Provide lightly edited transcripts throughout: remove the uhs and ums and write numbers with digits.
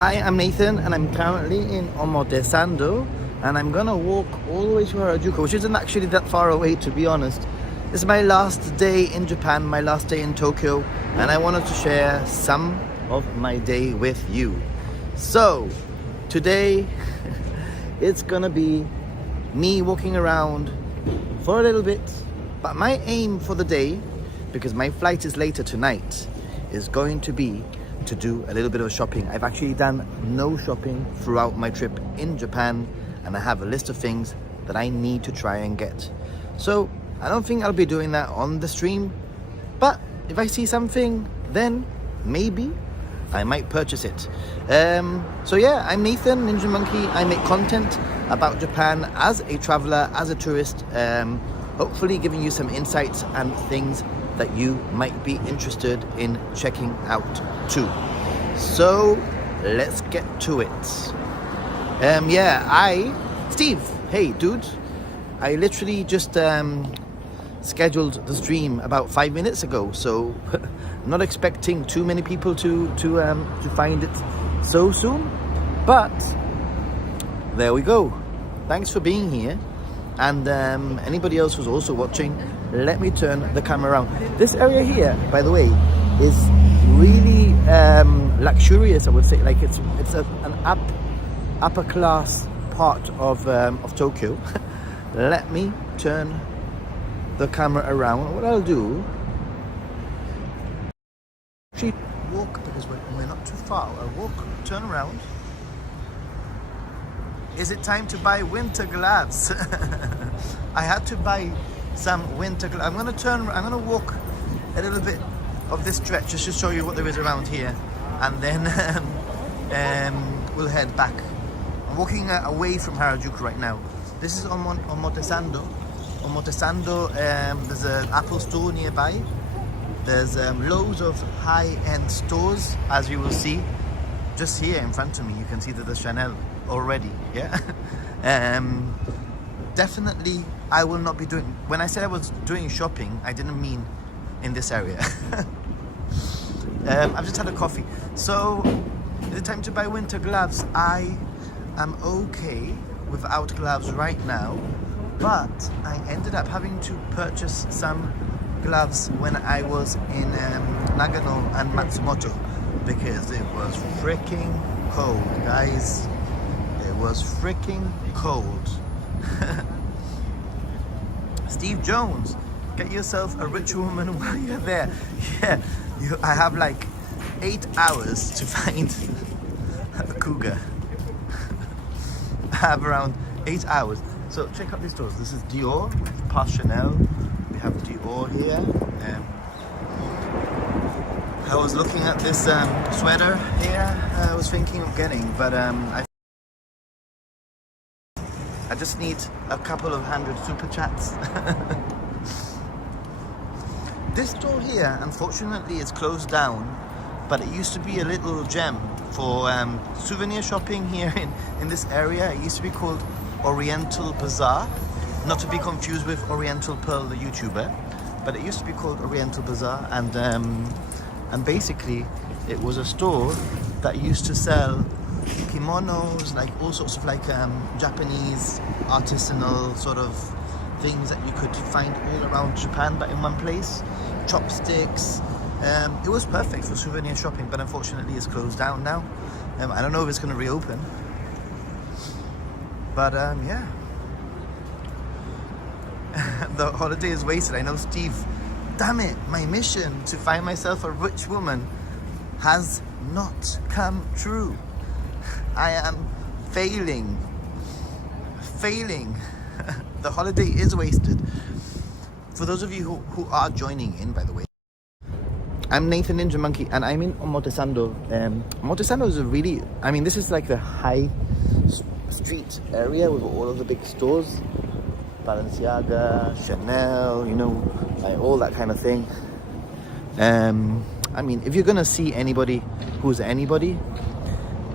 Hi, I'm Nathan and I'm currently in Omotesando and I'm gonna walk all the way to Harajuku, which isn't actually that far away, to be honest. It's my last day in Japan, my last day in Tokyo, and I wanted to share some of my day with you. So today it's gonna be me walking around for a little bit, but my aim for the day, because my flight is later tonight, is going to be to do a little bit of shopping. I've actually done no shopping throughout my trip in Japan, and I have a list of things that I need to try and get. So I don't think I'll be doing that on the stream, but if I see something, then maybe I might purchase it. So yeah, I'm Nathan, Ninja Monkey. I make content about Japan as a traveler, as a tourist, hopefully giving you some insights and things that you might be interested in checking out too. So let's get to it. Steve, hey dude, I literally just scheduled the stream about 5 minutes ago, so I'm not expecting too many people to find it so soon, but there we go. Thanks for being here. And anybody else who's also watching, let me turn the camera around. This area here, by the way, is really luxurious, I would say. Like it's an upper class part of Tokyo. Let me turn the camera around. What I'll do, actually walk, because we're not too far. I'll walk, turn around. Is it time to buy winter gloves? I had to buy some winter gloves. I'm gonna walk a little bit of this stretch just to show you what there is around here, and then we'll head back. I'm walking away from Harajuku right now. This is Omotesando. Omotesando, there's an Apple store nearby. There's loads of high-end stores, as you will see. Just here in front of me, you can see that there's Chanel already, yeah? Definitely, I will not be doing... When I said I was doing shopping, I didn't mean in this area. I've just had a coffee. So, is it time to buy winter gloves? I am okay without gloves right now, but I ended up having to purchase some gloves when I was in Nagano and Matsumoto, because it was freaking cold, guys. It was freaking cold. Steve Jones, get yourself a rich woman while you're there. Yeah, I have like 8 hours to find a cougar. I have around 8 hours. So check out these stores. This is Dior, past Chanel. We have Dior here. I was looking at this sweater here. I was thinking of getting, but I just need a couple of 100 super chats. This store here, unfortunately, is closed down, but it used to be a little gem for souvenir shopping here in this area. It used to be called Oriental Bazaar, not to be confused with Oriental Pearl, the YouTuber, but it used to be called Oriental Bazaar, and basically it was a store that used to sell kimonos, like all sorts of like Japanese artisanal sort of things that you could find all around Japan, but in one place. Chopsticks. It was perfect for souvenir shopping, but unfortunately it's closed down now. I don't know if it's going to reopen, but yeah. The holiday is wasted. I know, Steve. Damn it, my mission to find myself a rich woman has not come true. I am failing. The holiday is wasted. For those of you who are joining in, by the way, I'm Nathan Ninja Monkey and I'm in Omotesando. Omotesando is a really, I mean, this is like the high street area with all of the big stores. Balenciaga, Chanel, you know, like all that kind of thing. I mean, if you're gonna see anybody who's anybody,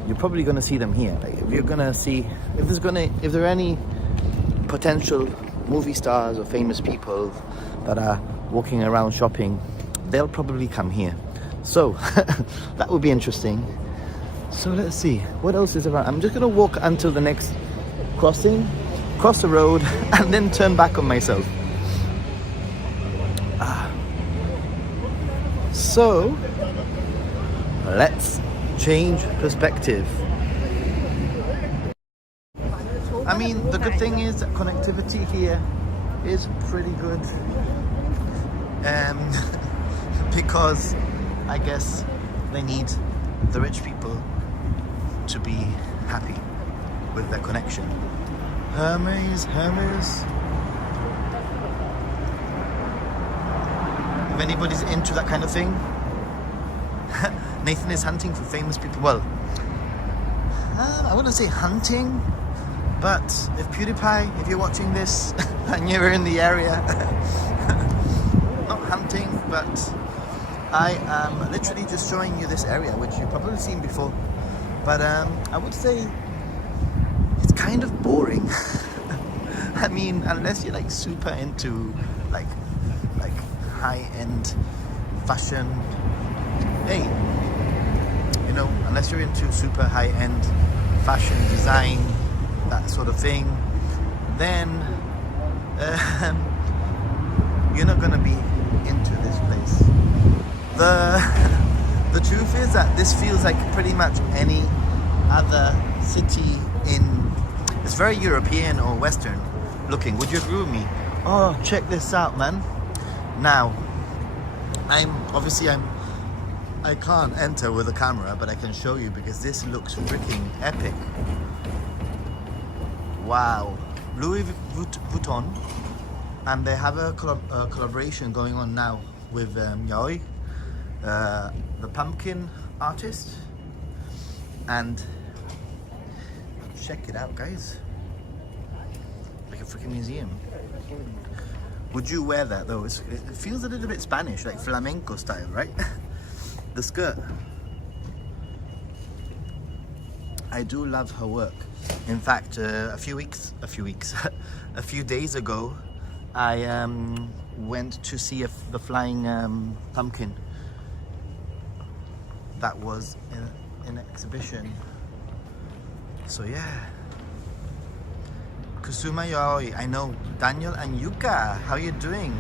you're probably gonna see them here. Like, if you're gonna see, if there are any potential movie stars or famous people that are walking around shopping, they'll probably come here. So that would be interesting. So let's see, what else is around? I'm just gonna walk until the next crossing, cross the road, and then turn back on myself. So let's change perspective. I mean, the good thing is that connectivity here is pretty good, because I guess they need the rich people to be happy with their connection. Hermes. If anybody's into that kind of thing, Nathan is hunting for famous people. Well, I wouldn't say hunting, but if PewDiePie, if you're watching this and you're in the area, not hunting, but I am literally just showing you this area, which you've probably seen before. But I would say it's kind of boring. I mean, unless you're like super into like high-end fashion. Hey, you know, unless you're into super high-end fashion design, that sort of thing, then you're not gonna be into this place. The truth is that this feels like pretty much any other city it's very European or Western looking. Would you agree with me? Oh, check this out, man. Now, I can't enter with a camera, but I can show you because this looks freaking epic. Wow. Louis Vuitton, and they have a collaboration going on now with Yaoi, the pumpkin artist, and check it out, guys. Like a freaking museum. Would you wear that though? It feels a little bit Spanish, like flamenco style, right? The skirt. I do love her work. In fact, a few days ago, I went to see the flying pumpkin that was in an exhibition. So yeah. Kusuma Yaoi, I know. Daniel and Yuka, how you doing?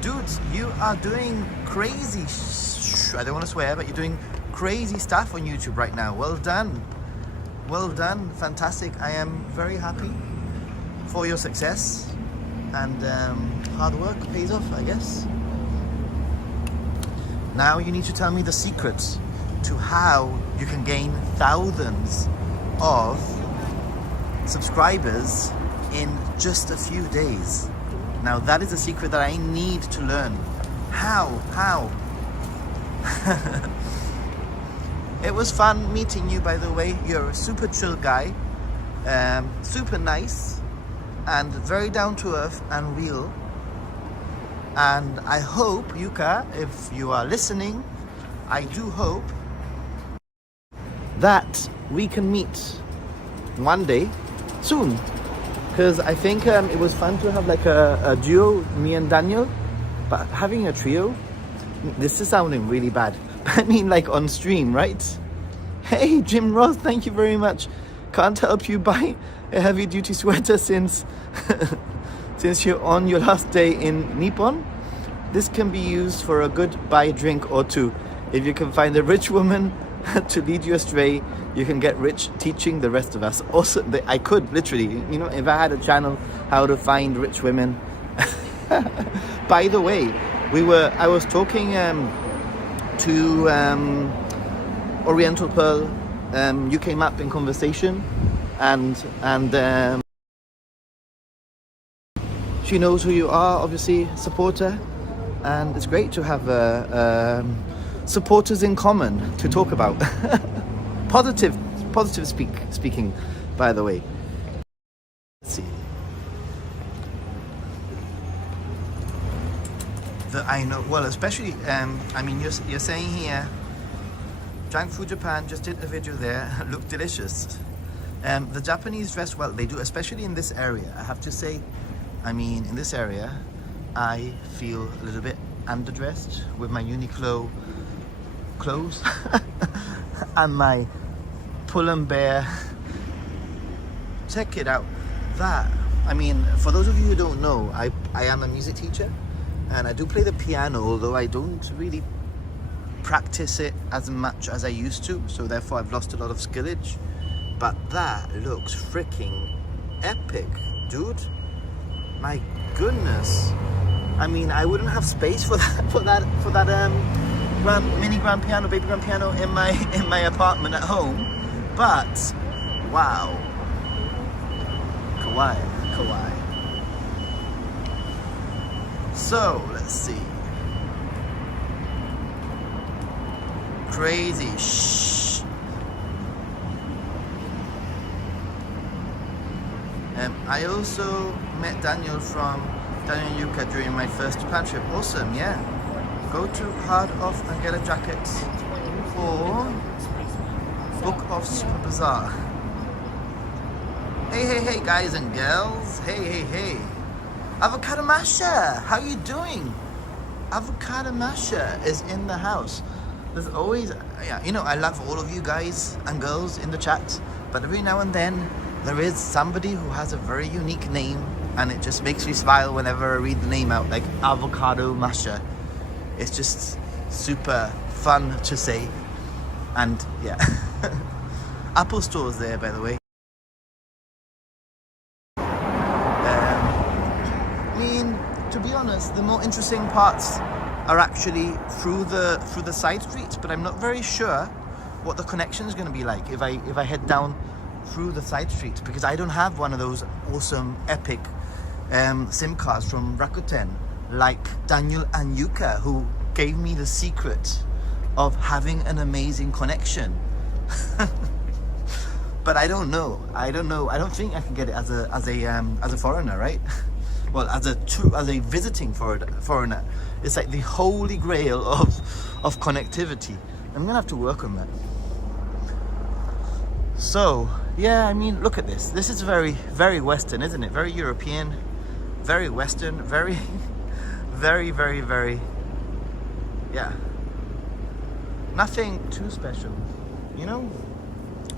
Dudes, you are doing crazy, I don't want to swear, but you're doing crazy stuff on YouTube right now. Well done. Well done, fantastic. I am very happy for your success, and hard work pays off, I guess. Now you need to tell me the secrets to how you can gain thousands of subscribers in just a few days. Now that is a secret that I need to learn. How? It was fun meeting you, by the way. You're a super chill guy, super nice, and very down to earth and real. And I hope, Yuka, if you are listening, I do hope that we can meet one day soon, because I think it was fun to have like a duo, me and Daniel, but having a trio, this is sounding really bad. I mean, like on stream, right? Hey, Jim Ross, thank you very much. Can't help you buy a heavy duty sweater since you're on your last day in Nippon. This can be used for a good buy drink or two. If you can find a rich woman to lead you astray, you can get rich teaching the rest of us. Also, I could literally, you know, if I had a channel, how to find rich women. By the way, I was talking to Oriental Pearl. You came up in conversation, and she knows who you are, obviously, supporter, and it's great to have supporters in common to talk about. positive speaking, by the way. Let's see. I know, well, especially, I mean, you're saying here, Junk Food Japan just did a video there, look delicious. The Japanese dress well, they do, especially in this area. I have to say, I mean, in this area, I feel a little bit underdressed with my Uniqlo clothes and my pull and bear. Check it out. That, I mean, for those of you who don't know, I am a music teacher and I do play the piano, although I don't really practice it as much as I used to, so therefore I've lost a lot of skillage. But that looks freaking epic, dude. My goodness. I mean, I wouldn't have space for that mini grand piano, baby grand piano in my apartment at home. But wow. Kawaii. So let's see. Crazy. Shh. I also met Daniel and Yuka during my first Japan trip. Awesome, yeah. Go to Hard Off and get a jacket or Book Off Super Bazaar. Hey guys and girls. Hey. Avocado Masha, how you doing? Avocado Masha is in the house. There's always, yeah, you know, I love all of you guys and girls in the chat, but every now and then there is somebody who has a very unique name and it just makes me smile whenever I read the name out, like Avocado Masha. It's just super fun to say. And yeah. Apple Store's there, by the way. To be honest, the more interesting parts are actually through the side streets, but I'm not very sure what the connection is going to be like if I head down through the side streets, because I don't have one of those awesome epic SIM cards from Rakuten like Daniel and Yuka, who gave me the secret of having an amazing connection. But I don't know. I don't think I can get it as a foreigner, right? Well, as a visiting foreigner, it's like the holy grail of connectivity. I'm gonna have to work on that. So yeah, I mean, look at this. This is very, very Western, isn't it? Very European, very Western, very, very, yeah. Nothing too special, you know.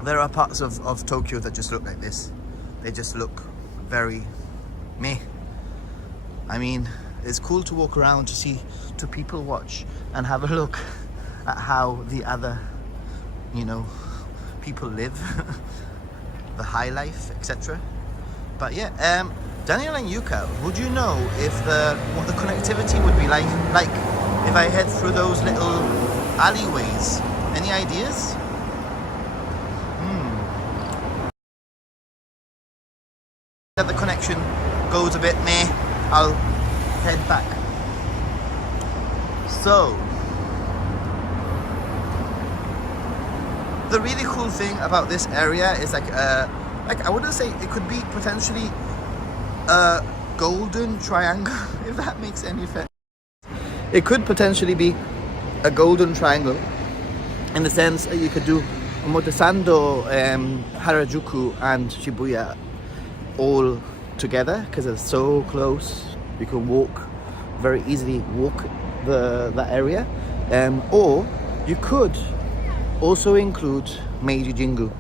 There are parts of Tokyo that just look like this. They just look very meh. I mean, it's cool to walk around to people watch and have a look at how the other, you know, people live, the high life, etc. But yeah, Daniel and Yuka, would you know if what the connectivity would be like if I head through those little alleyways? Any ideas? That the connection goes a bit meh, I'll head back. So the really cool thing about this area is like I wouldn't say it could be potentially a golden triangle, if that makes any sense. It could potentially be a golden triangle in the sense that you could do Omotesando, Harajuku and Shibuya all together because they're so close. You can very easily walk the area, or you could also include Meiji Jingu,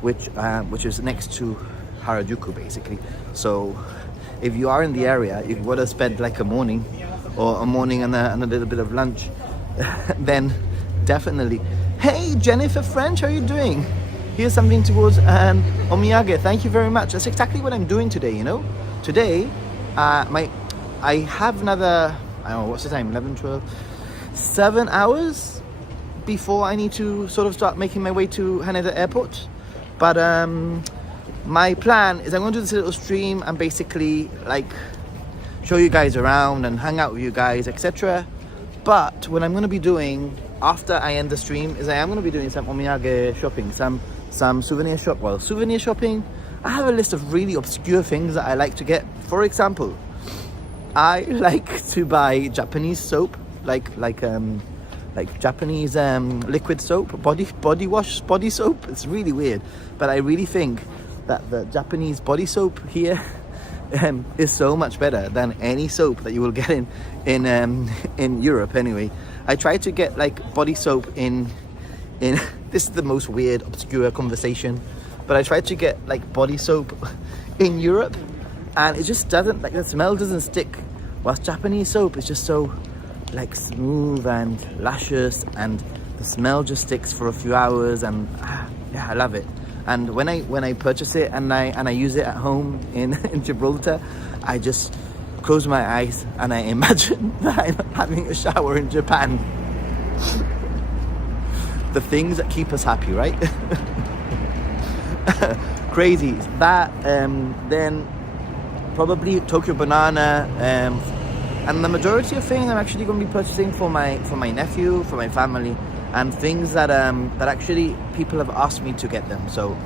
which is next to Harajuku basically. So if you are in the area, you've got to spend like a morning and a little bit of lunch, then definitely. Hey Jennifer French, how are you doing? Here's something towards an omiyage. Thank you very much. That's exactly what I'm doing today, you know. Today, I have another, I don't know, what's the time, 11, 12, 7 hours before I need to sort of start making my way to Haneda Airport. But my plan is I'm going to do this little stream and basically like show you guys around and hang out with you guys, etc. But what I'm going to be doing after I end the stream is I am going to be doing some omiyage shopping, some souvenir shopping. I have a list of really obscure things that I like to get. For example, I like to buy Japanese soap, like Japanese liquid soap, body wash, body soap. It's really weird, but I really think that the Japanese body soap here is so much better than any soap that you will get in Europe. Anyway, I try to get like body soap in this is the most weird, obscure conversation, but I tried to get like body soap in Europe, and it just doesn't, like the smell doesn't stick, whilst Japanese soap is just so like smooth and luscious, and the smell just sticks for a few hours, and yeah, I love it. And when I purchase it and I use it at home in Gibraltar, I just close my eyes and I imagine that I'm having a shower in Japan. The things that keep us happy, right? Crazy. That then probably Tokyo Banana, and the majority of things I'm actually going to be purchasing for my nephew, for my family, and things that that actually people have asked me to get them. So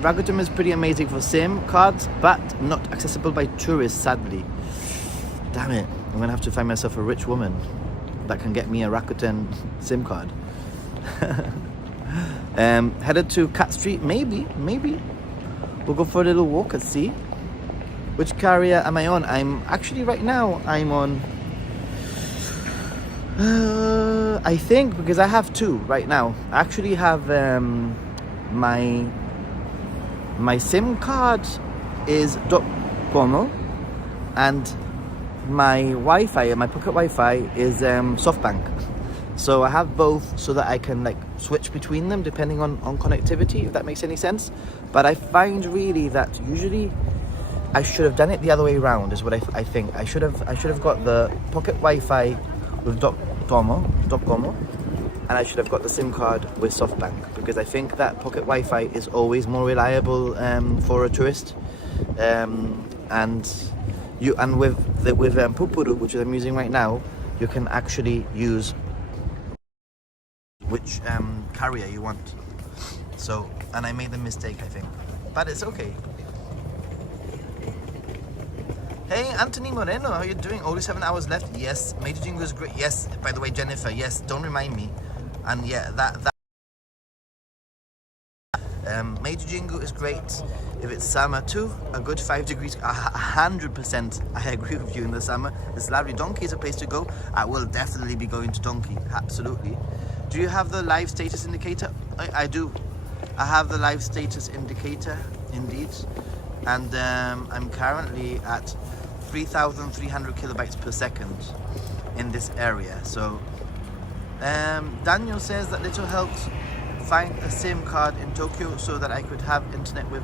Rakuten is pretty amazing for SIM cards, but not accessible by tourists, sadly. Damn it, I'm gonna have to find myself a rich woman that can get me a Rakuten SIM card. Headed to Cat Street, maybe we'll go for a little walk and see. Which carrier am I on? I'm actually right now I'm on I think, because I have two right now. I actually have my SIM card is Docomo, and my Wi-Fi, my pocket Wi-Fi is SoftBank. So I have both so that I can like switch between them depending on connectivity, if that makes any sense. But I find really that usually I should have done it the other way around, is what I think. I should have got the pocket Wi-Fi with Docomo, and I should have got the SIM card with SoftBank, because I think that pocket Wi-Fi is always more reliable for a tourist. And with Pupuru, which I'm using right now, you can actually use which carrier you want. So, and I made the mistake, I think, but it's okay. Hey, Anthony Moreno, how you doing? Only 7 hours left. Yes. Meiji Jingu is great. Yes. By the way, Jennifer. Yes. Don't remind me. And yeah, that Meiji Jingu is great if it's summer too. A good 5 degrees. 100%. I agree with you. In the summer, it's lovely. Donkey is a place to go. I will definitely be going to Donkey. Absolutely. Do you have the live status indicator? I do. I have the live status indicator, indeed. And I'm currently at 3,300 kilobytes per second in this area. So Daniel says that little helped find a SIM card in Tokyo so that I could have internet with.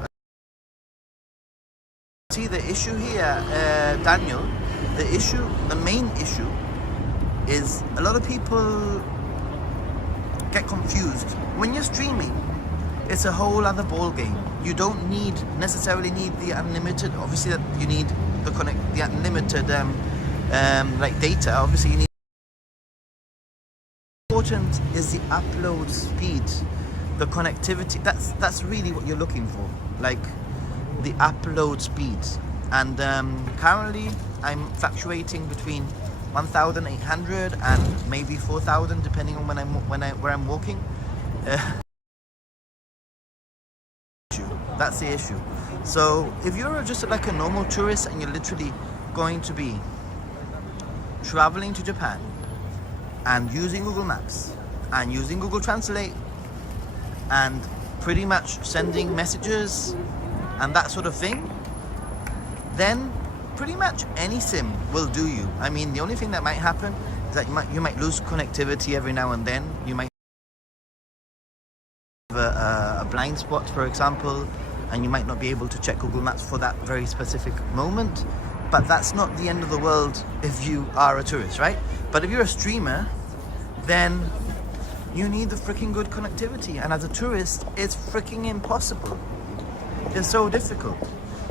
See the issue here, Daniel, the main issue is a lot of people get confused. When you're streaming, it's a whole other ball game. You don't necessarily need the unlimited. Obviously, that you need the unlimited like data. Obviously, you need. Important is the upload speed, the connectivity. That's really what you're looking for, like the upload speed. And currently, I'm fluctuating between 1,800 and maybe 4,000, depending on where I'm walking. That's the issue. So if you're just like a normal tourist and you're literally going to be traveling to Japan and using Google Maps and using Google Translate and pretty much sending messages and that sort of thing, then pretty much any SIM will do you. I mean, the only thing that might happen is that you might lose connectivity every now and then. You might have a blind spot, for example, and you might not be able to check Google Maps for that very specific moment. But that's not the end of the world if you are a tourist, right? But if you're a streamer, then you need the freaking good connectivity. And as a tourist, it's freaking impossible. It's so difficult.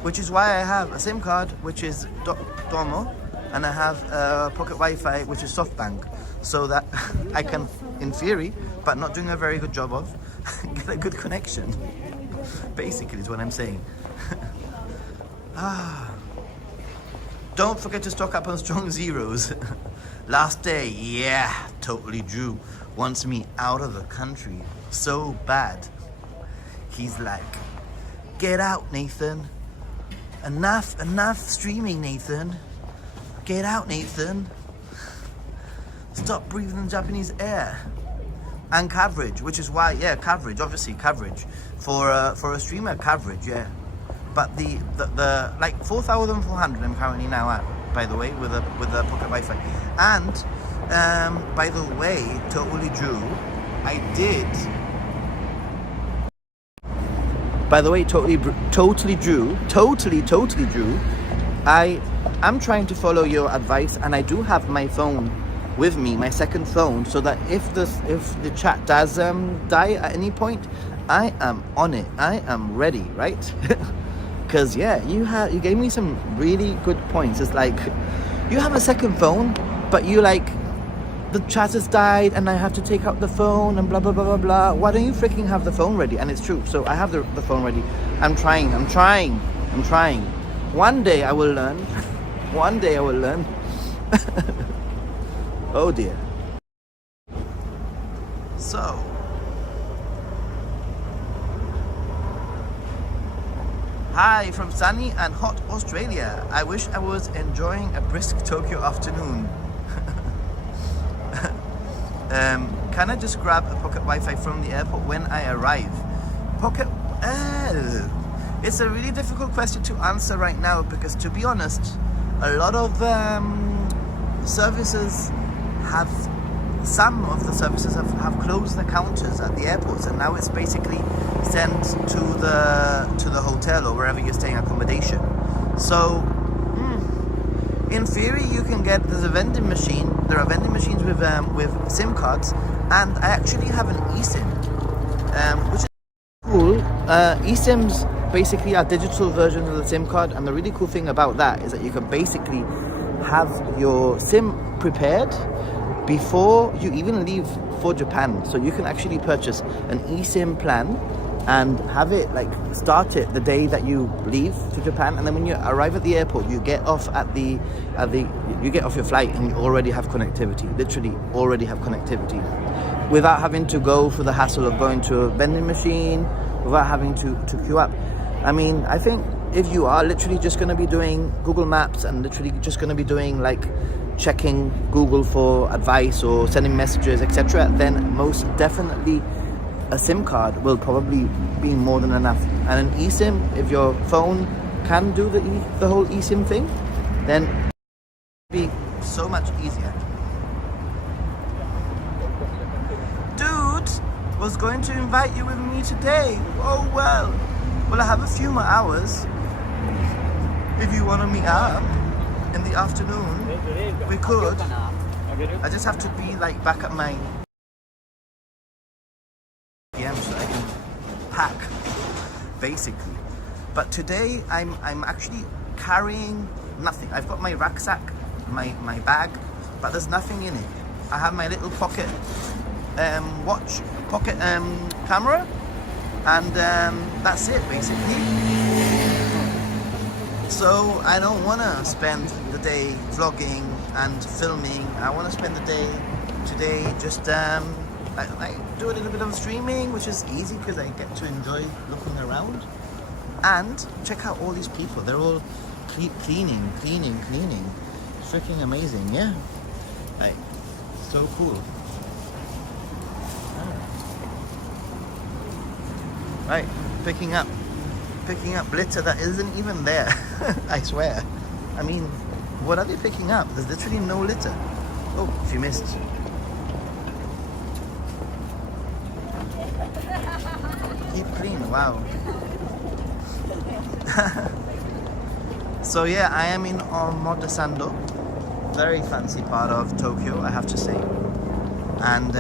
Which is why I have a SIM card, which is Domo, and I have a pocket Wi-Fi, which is SoftBank, so that I can, in theory, but not doing a very good job of, get a good connection. Basically, is what I'm saying. Don't forget to stock up on strong zeros. Last day, yeah, totally Drew wants me out of the country so bad. He's like, get out, Nathan. Enough streaming, Nathan. Get out, Nathan. Stop breathing Japanese air. And coverage, which is why, yeah, coverage, obviously coverage. For a streamer, coverage, yeah. But the like 4,400 I'm currently now at, by the way, with a pocket Wi-Fi. And by the way, totally Drew, I did. By the way, totally Drew. I'm trying to follow your advice, and I do have my phone with me, my second phone, so that if the chat does die at any point, I am on it. I am ready, right? Because yeah, you gave me some really good points. It's like you have a second phone, but you like the chat has died and I have to take out the phone and blah blah blah blah blah. Why don't you freaking have the phone ready? And it's true. So I have the phone ready. I'm trying. One day I will learn. One day I will learn. Oh dear. So hi from sunny and hot Australia. I wish I was enjoying a brisk Tokyo afternoon. Can I just grab a pocket Wi-Fi from the airport when I arrive? Pocket... it's a really difficult question to answer right now, because to be honest, a lot of services some of the services have closed the counters at the airports, and now it's basically sent to the hotel or wherever you're staying accommodation. So in theory you can get, there are vending machines with SIM cards, and I actually have an eSIM, which is cool. eSIMs basically are digital versions of the SIM card, and the really cool thing about that is that you can basically have your SIM prepared before you even leave for Japan. So you can actually purchase an eSIM plan and have it, like, start it the day that you leave to Japan, and then when you arrive at the airport, you get off you get off your flight and you already have connectivity, literally already have connectivity, without having to go through the hassle of going to a vending machine, without having to queue up. I mean, I think if you are literally just going to be doing Google Maps and literally just going to be doing like checking Google for advice or sending messages, etc., then most definitely a SIM card will probably be more than enough. And an eSIM, if your phone can do the whole eSIM thing, then it'll be so much easier. Dude, was going to invite you with me today. Oh well. Well, I have a few more hours. If you want to meet up in the afternoon, we could. I just have to be like back at my PM so I can pack, basically. But today I'm actually carrying nothing. I've got my rucksack, my bag, but there's nothing in it. I have my little pocket pocket camera, and that's it basically. So I don't want to spend the day vlogging and filming. I want to spend the day today just I do a little bit of streaming, which is easy because I get to enjoy looking around and check out all these people. They're all cleaning. It's freaking amazing, yeah. Like, so cool. Right, picking up litter that isn't even there. I swear. I mean, what are they picking up? There's literally no litter. Oh, she missed. Keep clean, wow. So yeah, I am in Omotesando, very fancy part of Tokyo, I have to say. And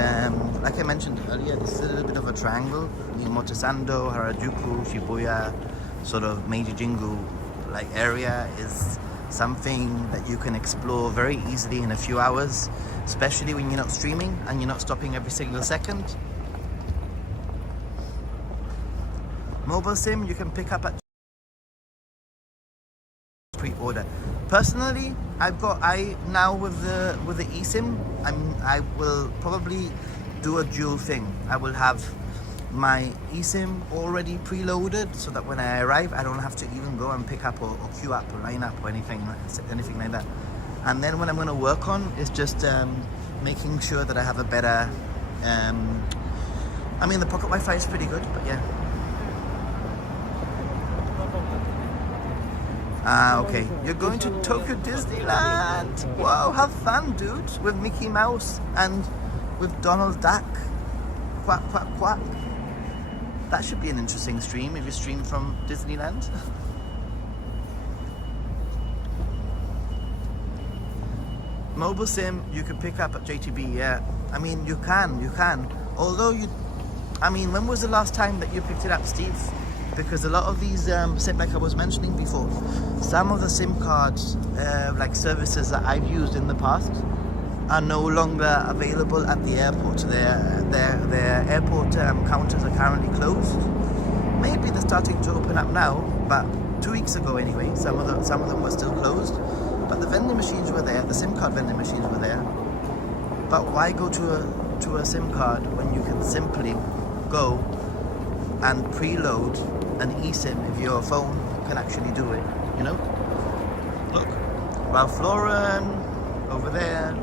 like I mentioned earlier, this is a little bit of a triangle. The Omotesando, Harajuku, Shibuya, sort of Meiji Jingu like area is something that you can explore very easily in a few hours, especially when you're not streaming and you're not stopping every single second. Mobile SIM you can pick up at pre-order. Personally, I now with the eSIM, I will probably do a dual thing. I will have my eSIM already preloaded so that when I arrive, I don't have to even go and pick up or queue up or line up or anything like that. And then what I'm going to work on is just making sure that I have a better, I mean the pocket Wi-Fi is pretty good, but yeah. Okay, you're going to Tokyo Disneyland. Whoa, have fun, dude, with Mickey Mouse and with Donald Duck. Quack, quack, quack. That should be an interesting stream if you stream from Disneyland. Mobile SIM you can pick up at JTB, yeah. I mean, you can. Although I mean, when was the last time that you picked it up, Steve? Because a lot of these, like I was mentioning before, some of the SIM cards, like services that I've used in the past, are no longer available at the airport. Their airport counters are currently closed. Maybe they're starting to open up now, but 2 weeks ago anyway, some of them were still closed. But the vending machines were there, the SIM card vending machines were there. But why go to a SIM card when you can simply go and preload an eSIM if your phone can actually do it, you know? Look, Ralph Lauren over there.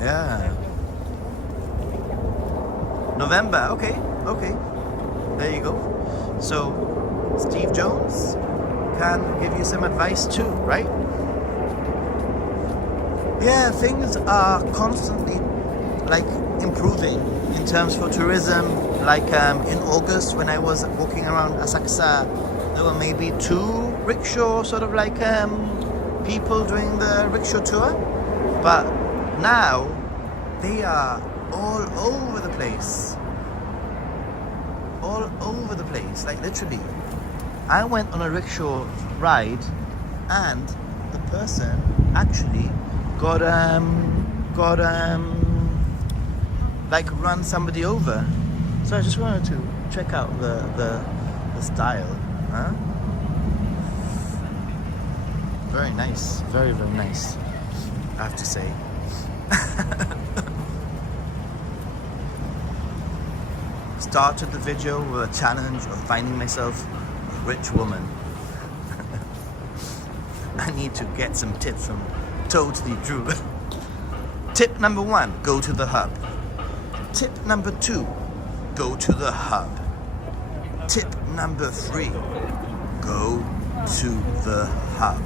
Yeah. November, okay. There you go. So, Steve Jones can give you some advice too, right? Yeah, things are constantly like improving in terms for tourism. Like in August when I was walking around Asakusa, there were maybe 2 rickshaw sort of like people doing the rickshaw tour. But now they are all over the place. All over the place, like literally. I went on a rickshaw ride and the person actually got like run somebody over. So I just wanted to check out the style, huh? Very nice, very nice, I have to say. Started the video with a challenge of finding myself a rich woman. I need to get some tips from Totally Drew. Tip number 1, go to the hub. Tip number 2, go to the hub. Tip number 3, go to the hub.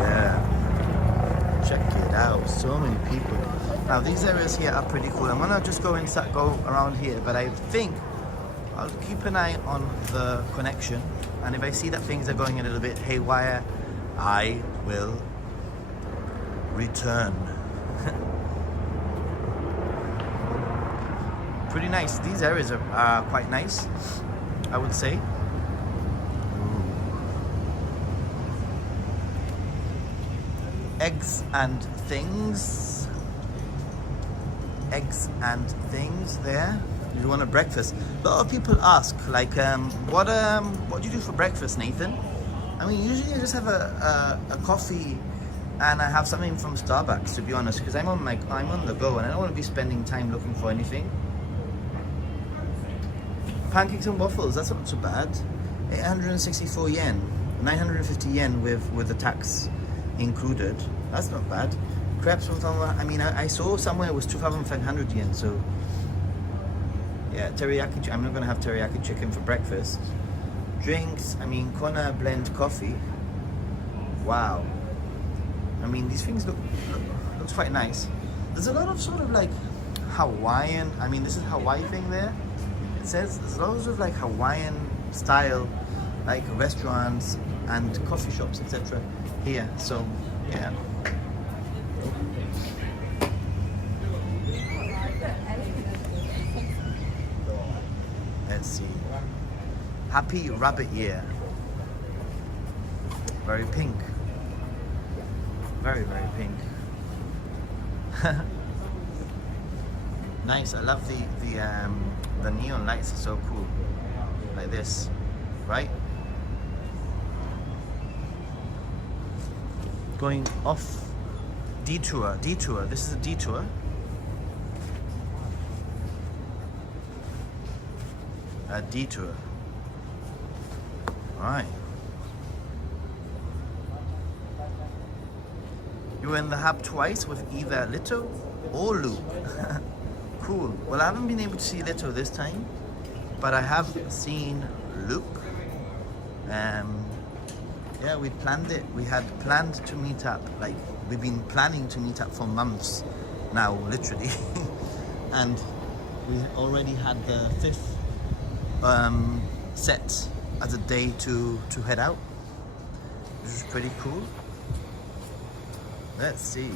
Yeah. Check it out, so many people. Now these areas here are pretty cool. I'm gonna just go around here, but I think I'll keep an eye on the connection, and if I see that things are going a little bit haywire, I will return. Pretty nice. These areas are quite nice, I would say. Eggs and things there. You want a breakfast? A lot of people ask, like, what do you do for breakfast, Nathan? I mean, usually I just have a coffee, and I have something from Starbucks, to be honest, because I'm on the go, and I don't want to be spending time looking for anything. Pancakes and waffles, that's not too bad. 864 yen, 950 yen with the tax included. That's not bad. Crepes from somewhere. I mean, I saw somewhere it was 2,500 yen, so. Yeah, teriyaki. I'm not gonna have teriyaki chicken for breakfast. Drinks. I mean, Kona blend coffee. Wow. I mean, these things looks quite nice. There's a lot of sort of like Hawaiian. I mean, this is Hawaii thing there. It says there's loads of like Hawaiian style, like restaurants and coffee shops, etc. here. So yeah. Let's see. Happy Rabbit Year. Very pink. Very pink. Nice. I love the neon lights are so cool. Like this, right? Going off detour. This is a detour. a detour. Right. You were in the hub twice with either Lito or Luke. Cool. Well, I haven't been able to see Lito this time, but I have seen Luke. Yeah, we planned it. We had planned to meet up. Like, we've been planning to meet up for months now, literally. And we already had the 5th set as a day to head out, which is pretty cool. Let's see.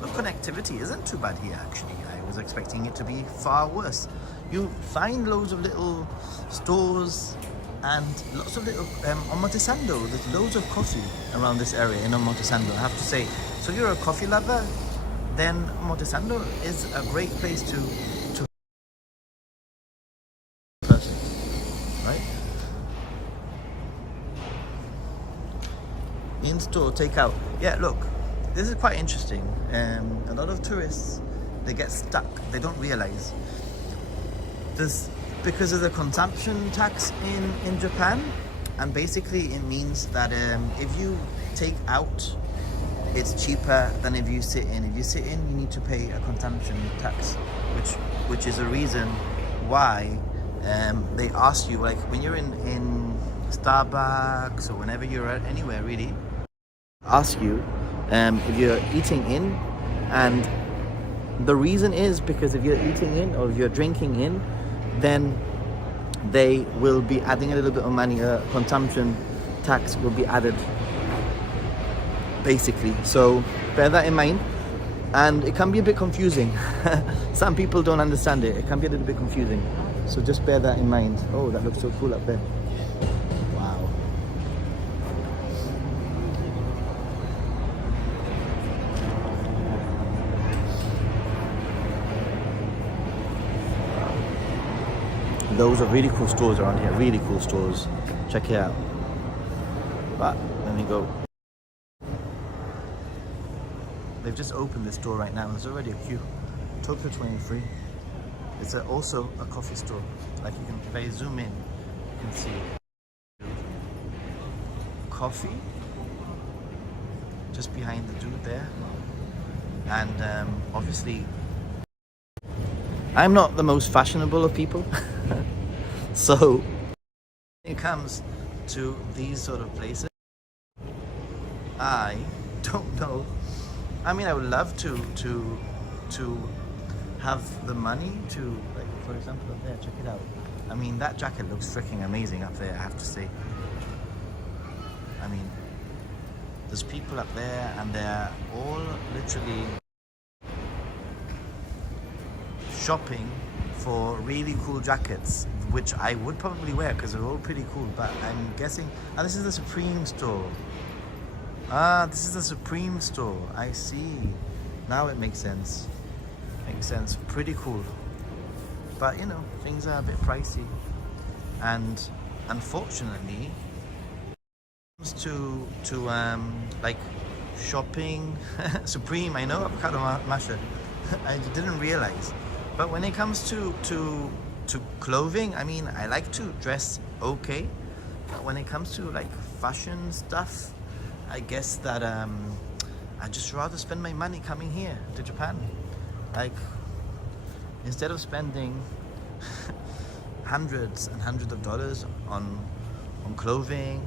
The connectivity isn't too bad here, actually. I was expecting it to be far worse. You find loads of little stores and lots of little Omotesando. There's loads of coffee around this area in Omotesando, I have to say. So if you're a coffee lover, then Omotesando is a great place to person, right? In-store takeout. Yeah, look, this is quite interesting. A lot of tourists, they get stuck. They don't realize. Because of the consumption tax in Japan, and basically it means that if you take out, it's cheaper than if you sit in. If you sit in, you need to pay a consumption tax, which is a reason why they ask you, like when you're in Starbucks or whenever you're at anywhere really, ask you if you're eating in, and the reason is because if you're eating in or if you're drinking in, then they will be adding a little bit of money. Consumption tax will be added, basically. So bear that in mind, and it can be a bit confusing. Some people don't understand it. It can be a little bit confusing, so just bear that in mind. Oh, that looks so cool up there. Wow. Those are really cool stores around here, really cool stores. Check it out. But let me go. They've just opened this store right now. There's already a queue. Tokyo 23. It's also a coffee store. Like you can, if I zoom in, you can see coffee just behind the dude there. And obviously, I'm not the most fashionable of people. So when it comes to these sort of places, I don't know. I mean, I would love to have the money to, like, for example, up there, check it out. I mean, that jacket looks freaking amazing up there, I have to say. I mean, there's people up there and they're all literally shopping for really cool jackets, which I would probably wear because they're all pretty cool, but I'm guessing, and this is the Supreme store. Ah, this is the Supreme store. I see. Now it makes sense. Makes sense. Pretty cool. But you know, things are a bit pricey. And unfortunately, when it comes to like shopping, Supreme, I know avocado masher. I didn't realize. But when it comes to clothing, I mean, I like to dress okay. But when it comes to like fashion stuff, I guess that I'd just rather spend my money coming here to Japan. Like, instead of spending hundreds and hundreds of dollars on clothing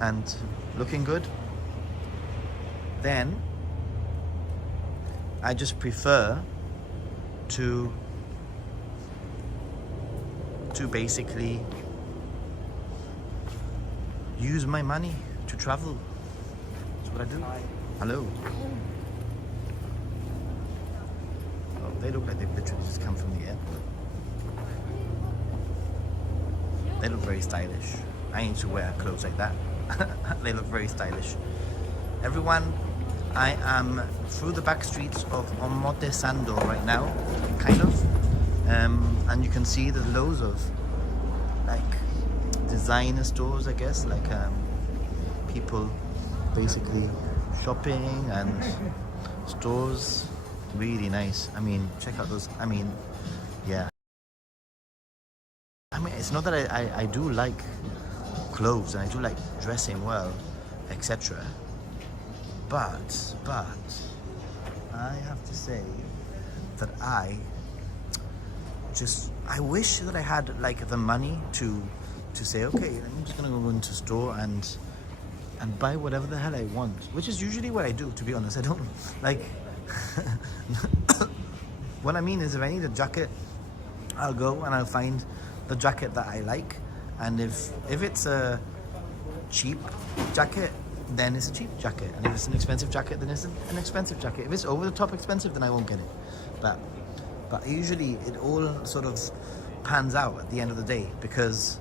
and looking good, then I just prefer to basically use my money to travel. That's what I do. Hi. Hello. Oh, they look like they've literally just come from the airport. They look very stylish. I need to wear clothes like that. They look very stylish. Everyone, I am through the back streets of Omotesando right now, kind of. And you can see there's loads of like designer stores, I guess, like people basically shopping and stores. Really nice. I mean, check out those. I mean, yeah. I mean, it's not that I do like clothes and I do like dressing well, etc. But I have to say that I wish that I had like the money to say, okay, I'm just gonna go into store and buy whatever the hell I want, which is usually what I do, to be honest. I don't like what I mean is, if I need a jacket, I'll go and I'll find the jacket that I like, and if it's a cheap jacket, then it's a cheap jacket, and if it's an expensive jacket, then it's an expensive jacket. If it's over the top expensive, then I won't get it. But usually it all sort of pans out at the end of the day, because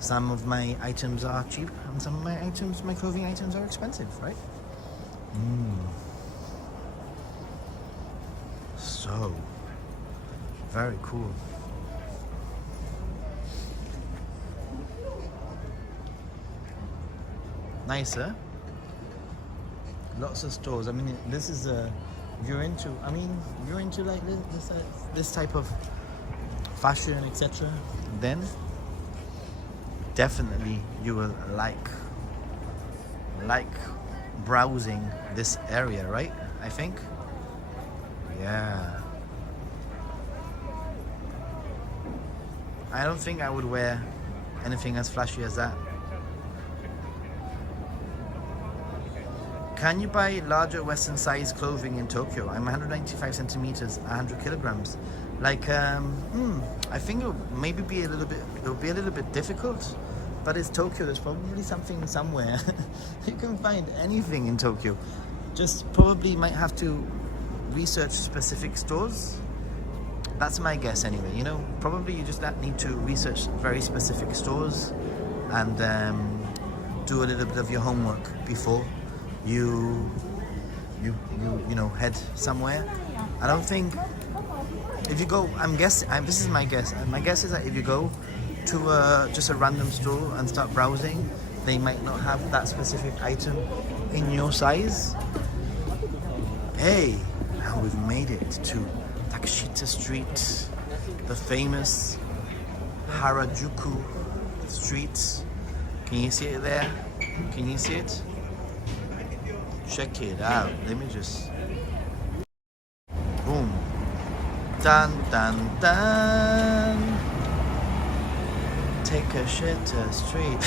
some of my items are cheap and some of my clothing items are expensive, right? So very cool. Nicer. Lots of stores. I mean, this is if you're into like this type of fashion, etc., then definitely you will like browsing this area, right? I think. Yeah. I don't think I would wear anything as flashy as that. Can you buy larger Western size clothing in Tokyo? I'm 195 centimeters, 100 kilograms. Like, I think it would maybe be a little bit difficult, but it's Tokyo. There's probably something somewhere. You can find anything in Tokyo. Just probably might have to research specific stores. That's my guess anyway. You know, probably you just need to research very specific stores and do a little bit of your homework before you head somewhere. I don't think if you go, this is my guess. My guess is that if you go to just a random store and start browsing, they might not have that specific item in your size. Hey, now we've made it to Takeshita Street, the famous Harajuku Street. Can you see it there? Can you see it? Check it out. Let me just... Boom. Dun dun dun. Takeshita Street.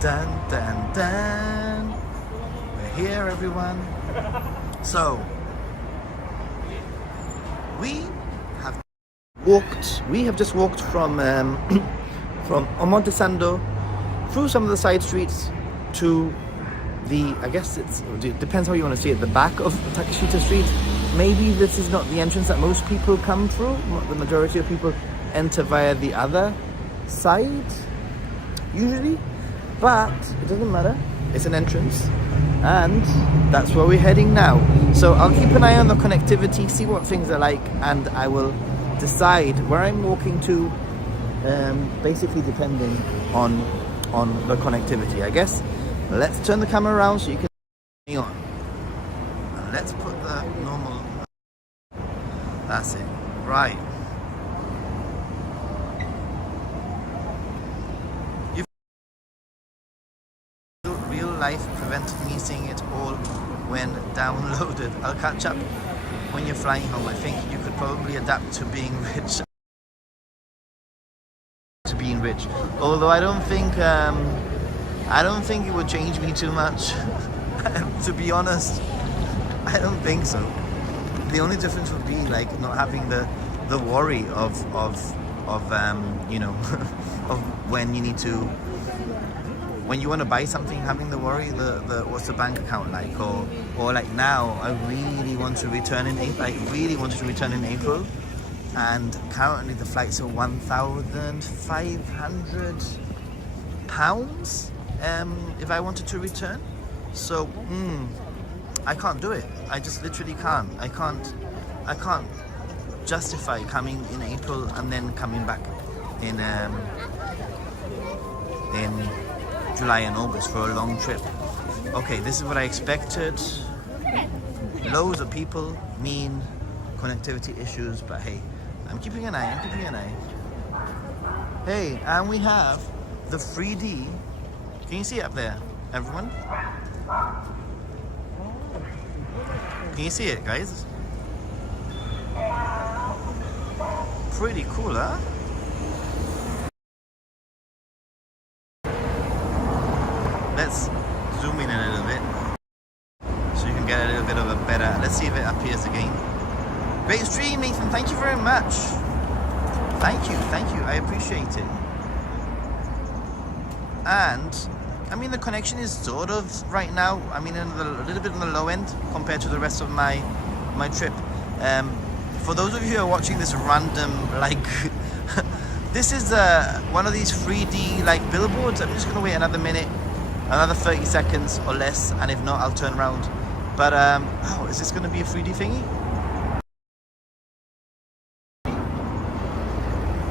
Dun dun dun. We're here, everyone. So we have just walked from Omotesando through some of the side streets to the, I guess it depends how you want to see it, the back of Takeshita Street. Maybe this is not the entrance that most people come through. The majority of people enter via the other side usually, but it doesn't matter. It's an entrance, and that's where we're heading now. So I'll keep an eye on the connectivity, see what things are like, and I will decide where I'm walking to, basically depending on the connectivity, I guess. Let's turn the camera around so you can see me on. And let's put the normal. That's it. Right. Real life prevented me seeing it all when downloaded. I'll catch up when you're flying home. I think you could probably adapt to being rich. Although I don't think it would change me too much. To be honest, I don't think so. The only difference would be like not having the worry of you know of when you need to, when you want to buy something, having the worry the what's the bank account like, or like now I really want to return in April. I really wanted to return in April, and currently the flights are £1,500 if I wanted to return. So I can't do it. I just literally can't. I can't justify coming in April and then coming back in July and August for a long trip. Okay, this is what I expected. loads of people mean connectivity issues, but hey, I'm keeping an eye. Hey, and we have the 3D. Can you see it up there, everyone? Can you see it, guys? Pretty cool, huh? Let's zoom in a little bit so you can get a little bit of a better. Let's see if it appears again. Great stream, Nathan. Thank you very much. Thank you. I appreciate it. And I mean, the connection is sort of right now. I mean, a little bit on the low end compared to the rest of my trip. For those of you who are watching this random, like, this is one of these 3D like billboards. I'm just gonna wait another minute, another 30 seconds or less, and if not, I'll turn around. But oh, is this gonna be a 3D thingy?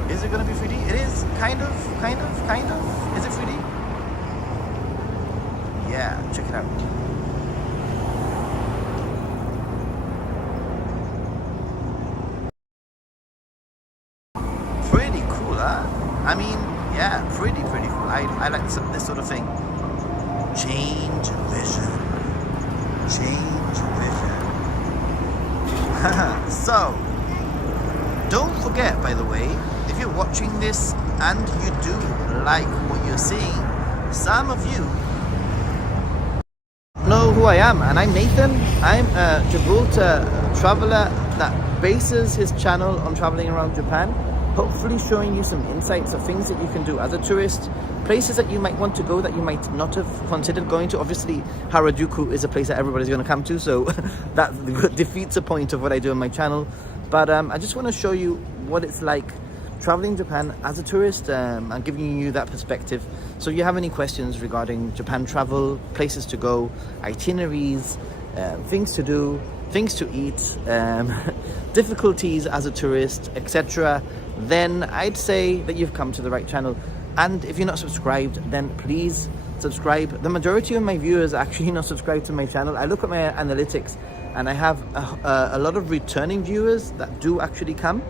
Is it gonna be 3D? It is kind of. Is it 3D? Yeah, check it out. Pretty cool, huh? I mean, yeah, pretty cool. I like this sort of thing. Change vision. So, don't forget, by the way, if you're watching this and you do like what you're seeing, some of you know who I am, and I'm Nathan. I'm a Gibraltar traveler that bases his channel on traveling around Japan, hopefully showing you some insights of things that you can do as a tourist, places that you might want to go that you might not have considered going to. Obviously, Harajuku is a place that everybody's going to come to, so that defeats the point of what I do on my channel. But I just want to show you what it's like traveling Japan as a tourist, and giving you that perspective. So if you have any questions regarding Japan travel, places to go, itineraries, things to do, things to eat, difficulties as a tourist, etc., then I'd say that you've come to the right channel. And if you're not subscribed, then please subscribe. The majority of my viewers are actually not subscribed to my channel. I look at my analytics and I have a lot of returning viewers that do actually come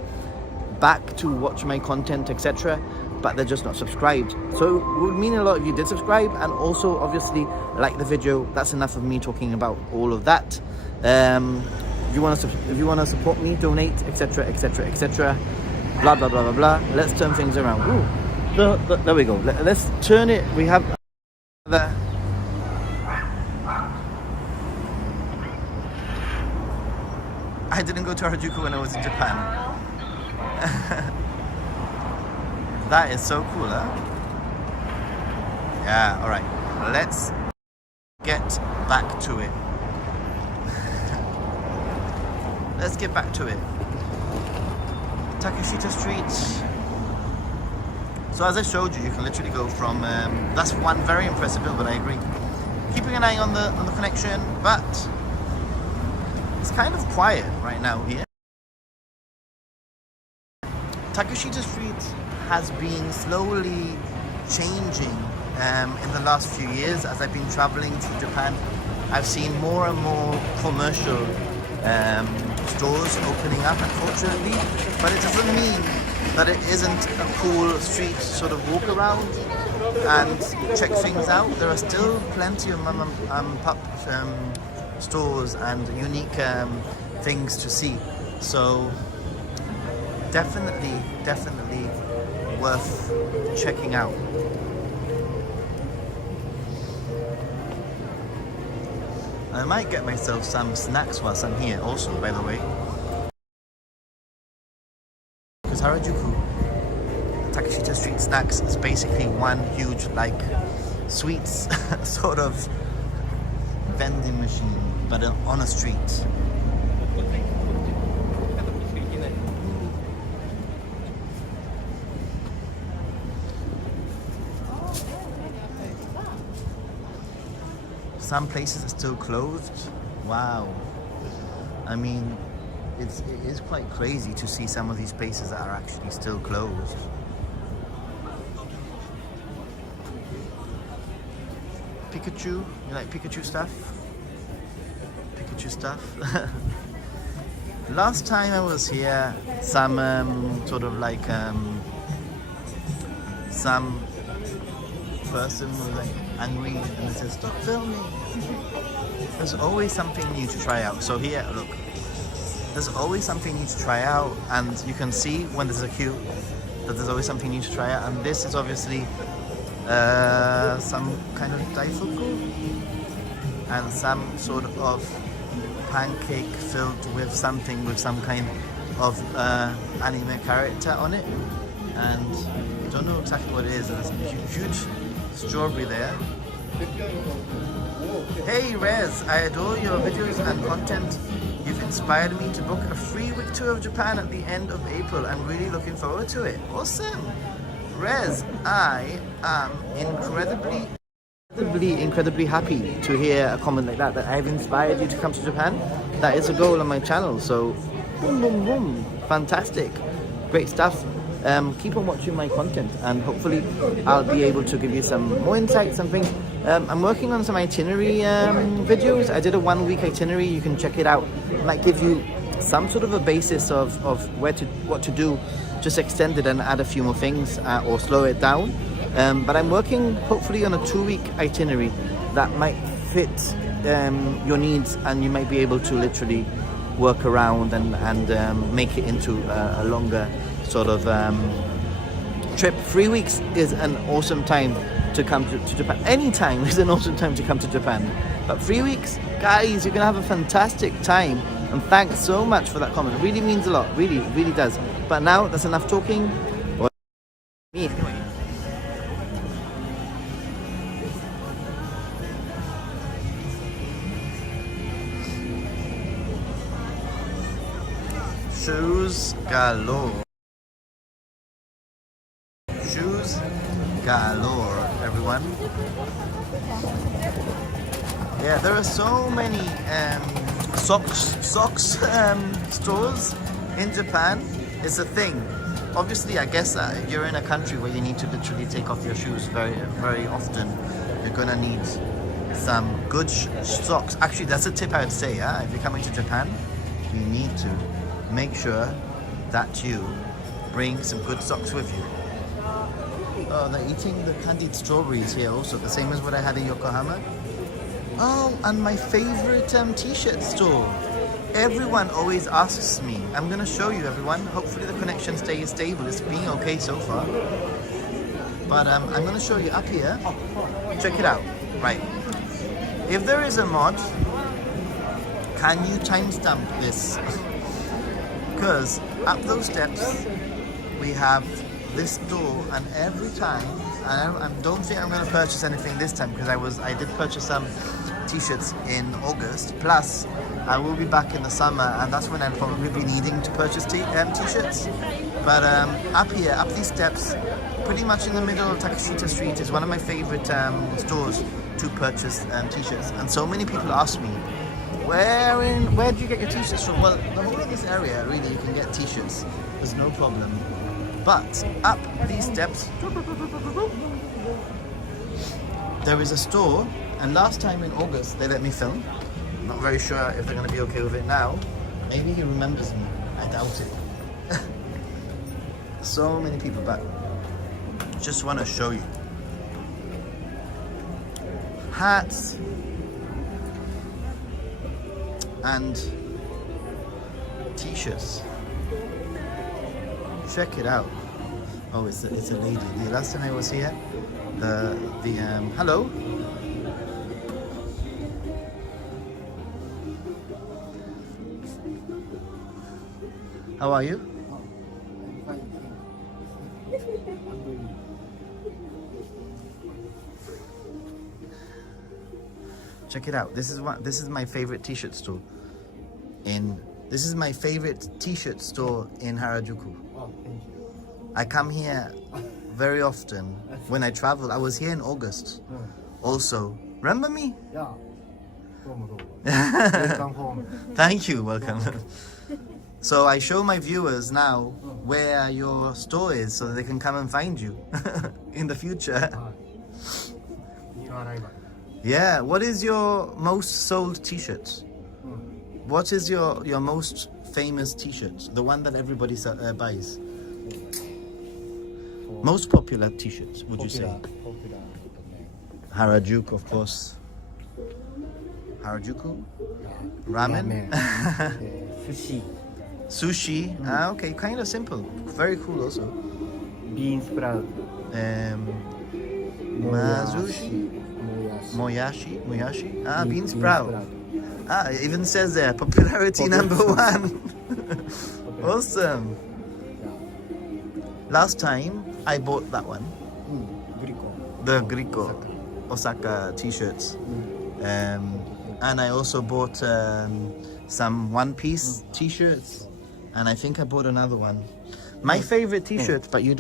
back to watch my content, etc., but they're just not subscribed. So it would mean a lot if you did subscribe, and also obviously like the video. That's enough of me talking about all of that. If you want to support me, donate, etc., blah blah blah blah blah. Let's turn things around. Ooh, there we go. Let's turn it. We have the I didn't go to Harajuku when I was in Japan. That is so cool, huh? Yeah, alright. Let's get back to it. Let's get back to it. Takeshita Street. So as I showed you, you can literally go from that's one very impressive building, I agree. Keeping an eye on the connection, but it's kind of quiet right now here. Takeshita Street has been slowly changing in the last few years. As I've been traveling to Japan, I've seen more and more commercial stores opening up, unfortunately, but it doesn't mean that it isn't a cool street to sort of walk around and check things out. There are still plenty of mom and pop stores and unique things to see. So definitely worth checking out. I might get myself some snacks whilst I'm here also, by the way. Because Harajuku, Takeshita Street Snacks is basically one huge, like, sweets sort of vending machine, but on a street. Some places are still closed. Wow. I mean, it is quite crazy to see some of these places that are actually still closed. Pikachu, you like Pikachu stuff? Kichu stuff. Last time I was here, some sort of like some person was like angry and they said, "Stop filming." There's always something new to try out. So here, look, there's always something new to try out, and you can see when there's a queue that there's always something new to try out. And this is obviously some kind of daifuku and some sort of pancake filled with something with some kind of anime character on it, and I don't know exactly what it is. There's a huge strawberry there. Hey Rez, I adore your videos and content. You've inspired me to book a free week tour of Japan at the end of April. I'm really looking forward to it. Awesome. Rez, I am incredibly happy to hear a comment like that I've inspired you to come to Japan. That is a goal on my channel, so boom boom boom, fantastic, great stuff. Keep on watching my content and hopefully I'll be able to give you some more insights and things. I'm working on some itinerary videos. I did a 1 week itinerary, you can check it out. It might give you some sort of a basis of what to do, just extend it and add a few more things or slow it down. But I'm working hopefully on a 2 week itinerary that might fit your needs, and you might be able to literally work around and make it into a longer sort of trip. 3 weeks is an awesome time to come to Japan. Any time is an awesome time to come to Japan. But 3 weeks, guys, you're gonna have a fantastic time. And thanks so much for that comment. It really means a lot, really, really does. But now that's enough talking. Me anyway. Shoes galore. Shoes galore, everyone. Yeah, there are so many socks stores in Japan. It's a thing. Obviously, I guess you're in a country where you need to literally take off your shoes very often. You're gonna need some good socks. Actually, that's a tip I would say. If you're coming to Japan, you need to make sure that you bring some good socks with you. Oh, they're eating the candied strawberries here also, the same as what I had in Yokohama. Oh, and my favorite t-shirt store. Everyone always asks me. I'm gonna show you, everyone. Hopefully the connection stays stable. It's been okay so far. But I'm gonna show you up here. Check it out. Right. If there is a mod, can you timestamp this? Because up those steps we have this door, and every time, and I don't think I'm going to purchase anything this time because I did purchase some t-shirts in August, plus I will be back in the summer and that's when I'll probably be needing to purchase t-shirts. But up here, up these steps, pretty much in the middle of Takeshita Street is one of my favorite stores to purchase t-shirts. And so many people ask me, where do you get your t-shirts from? Well, the whole of this area, really, you can get t-shirts. There's no problem. But up these steps, there is a store, and last time in August they let me film. I'm not very sure if they're going to be okay with it now. Maybe he remembers me. I doubt it. So many people, but just want to show you. Hats and t-shirts. Check it out. Oh, it's a lady. The last time I was here, hello. How are you? Check it out. This is my favorite t-shirt store This is my favorite t-shirt store in Harajuku. Oh, thank you. I come here very often when I travel. I was here in August also. Remember me? Yeah. Welcome home. Thank you, welcome. So I show my viewers now where your store is so that they can come and find you in the future. New arrival. Yeah, what is your most sold t-shirt? What is your most famous T-shirt? The one that everybody buys. Most popular T-shirts, would you say? Popular. Harajuku, of course. Harajuku? Ramen? Sushi. Sushi? Ah, okay, kind of simple. Very cool also. Bean sprout. Mazushi? Moyashi? Ah, bean sprout. Ah, it even says there, popularity number 1. Awesome. Last time, I bought that one. The Griko Osaka t-shirts. And I also bought some one-piece t-shirts. And I think I bought another one. My favorite t-shirt, but I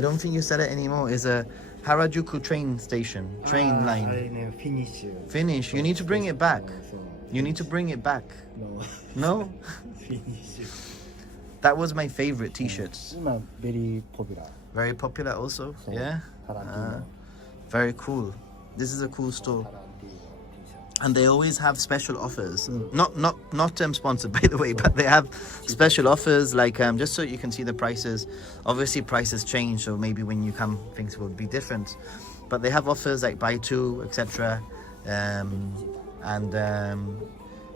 don't think you said it anymore, is a Harajuku train line. Finish. You need to bring it back. You need to bring it back. No? Finish. That was my favorite t-shirts. Very popular. Very popular also, yeah? Very cool. This is a cool store. And they always have special offers. Not sponsored, by the way, but they have special offers, like just so you can see the prices. Obviously prices change, so maybe when you come things will be different, but they have offers like buy two, etc.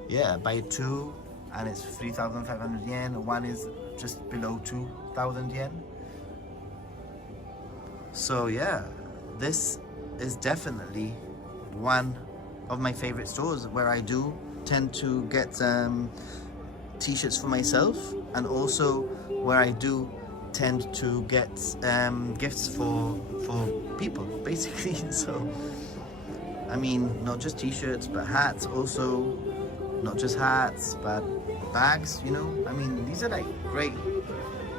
Yeah, buy two and it's 3,500 yen. One is just below 2,000 yen. So yeah, this is definitely one of my favorite stores where I do tend to get t-shirts for myself, and also where I do tend to get gifts for people, basically. So I mean, not just t-shirts but hats also, not just hats but bags, you know. I mean, these are like great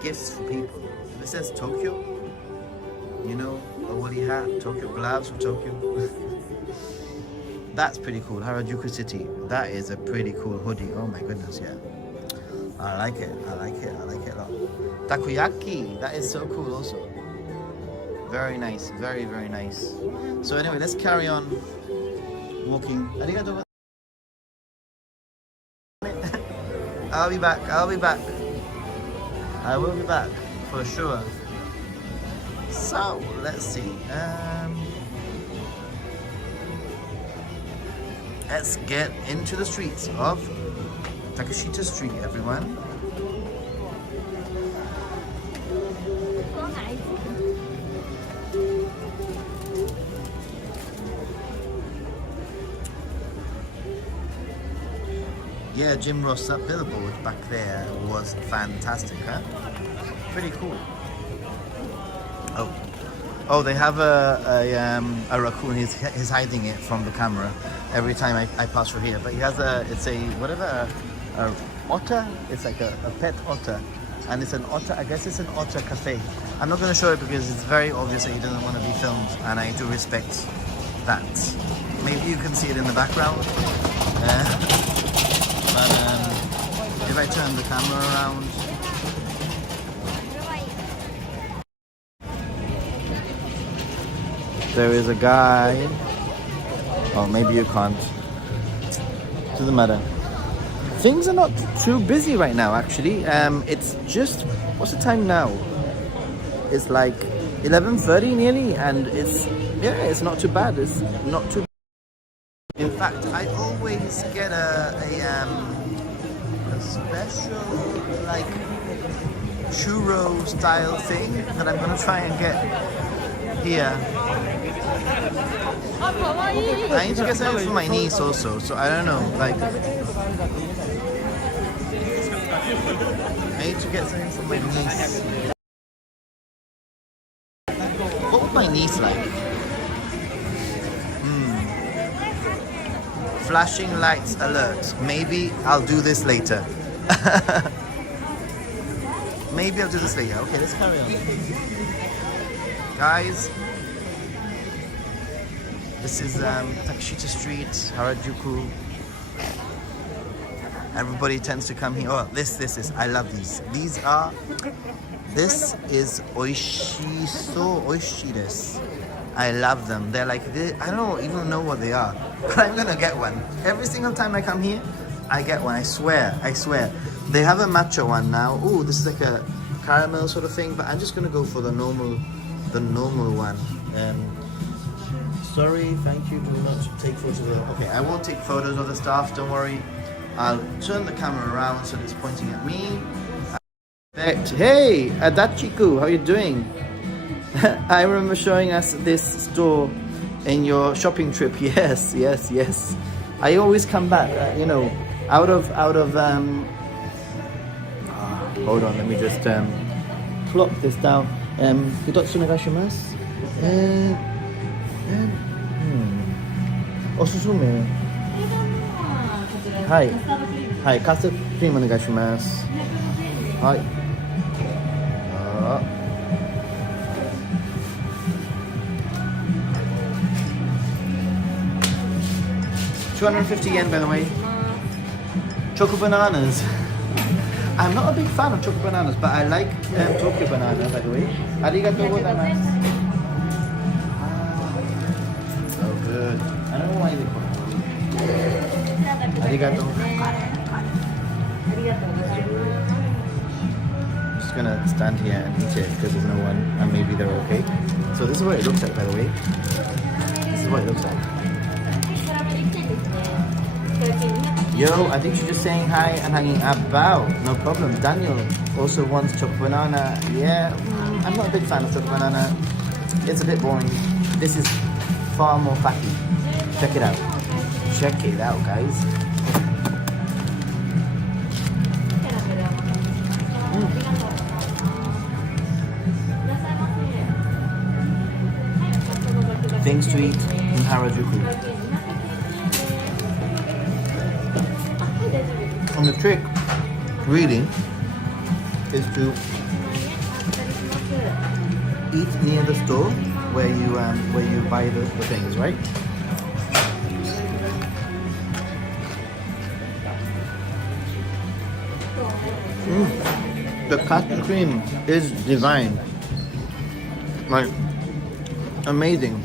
gifts for people. This says Tokyo, you know, a woolly hat, Tokyo gloves for Tokyo. That's pretty cool. Harajuku City. That is a pretty cool hoodie. Oh my goodness, yeah. I like it. I like it a lot. Takoyaki. That is so cool also. Very nice. Very, very nice. So anyway, let's carry on walking. Arigato. I'll be back. I will be back for sure. So let's see. Let's get into the streets of Takeshita Street, everyone. Yeah, Jim Ross, that billboard back there was fantastic, huh? Pretty cool. Oh, they have a raccoon. He's hiding it from the camera every time I pass through here. But he has a otter. It's like a pet otter, and it's an otter. I guess it's an otter cafe. I'm not going to show it because it's very obvious that he doesn't want to be filmed, and I do respect that. Maybe you can see it in the background. But if I turn the camera around. There is a guy. Oh, maybe you can't. Doesn't matter. Things are not too busy right now, actually. It's just, what's the time now? It's like 11:30 nearly, and it's not too bad. It's not too. In fact, I always get a special like churro style thing that I'm gonna try and get here. I need to get something for my niece also, so I don't know, like I need to get something for my niece. What would my niece like? Flashing lights alert. Maybe I'll do this later. Maybe I'll do this later. Okay, let's carry on. Guys, this is Takeshita Street, Harajuku. Everybody tends to come here. Oh, this is. I love these. This is oishi desu. I love them. They're like, I don't even know what they are, but I'm gonna get one. Every single time I come here, I get one. I swear. They have a matcha one now. Oh, this is like a caramel sort of thing, but I'm just gonna go for the normal one. Sorry, thank you. Do not take photos of. Okay, I won't take photos of the staff. Don't worry. I'll turn the camera around so it's pointing at me. Hey, Adachiku, how you doing? I remember showing us this store in your shopping trip. Yes. I always come back, out of hold on, let me just plop this down. Hitotsu negashimasu. Osusume. Hi, custard cream onegaishimasu. Hi. 250 yen, by the way. Choco bananas. I'm not a big fan of choco bananas, but I like Tokyo banana, by the way. Arigatou gozaimasu. So good. I don't know why they put it. Arigatou. I'm just gonna stand here and eat it because there's no one, and maybe they're okay. So this is what it looks like, by the way. This is what it looks like. Yo, I think she's just saying hi and hanging about. No problem. Daniel also wants chocolate banana. Yeah, I'm not a big fan of chocolate banana. It's a bit boring. This is far more fatty. Check it out. Check it out, guys. Things to eat in Harajuku. And the trick, really, is to eat near the store where you buy the things, right? The custard cream is divine, like amazing.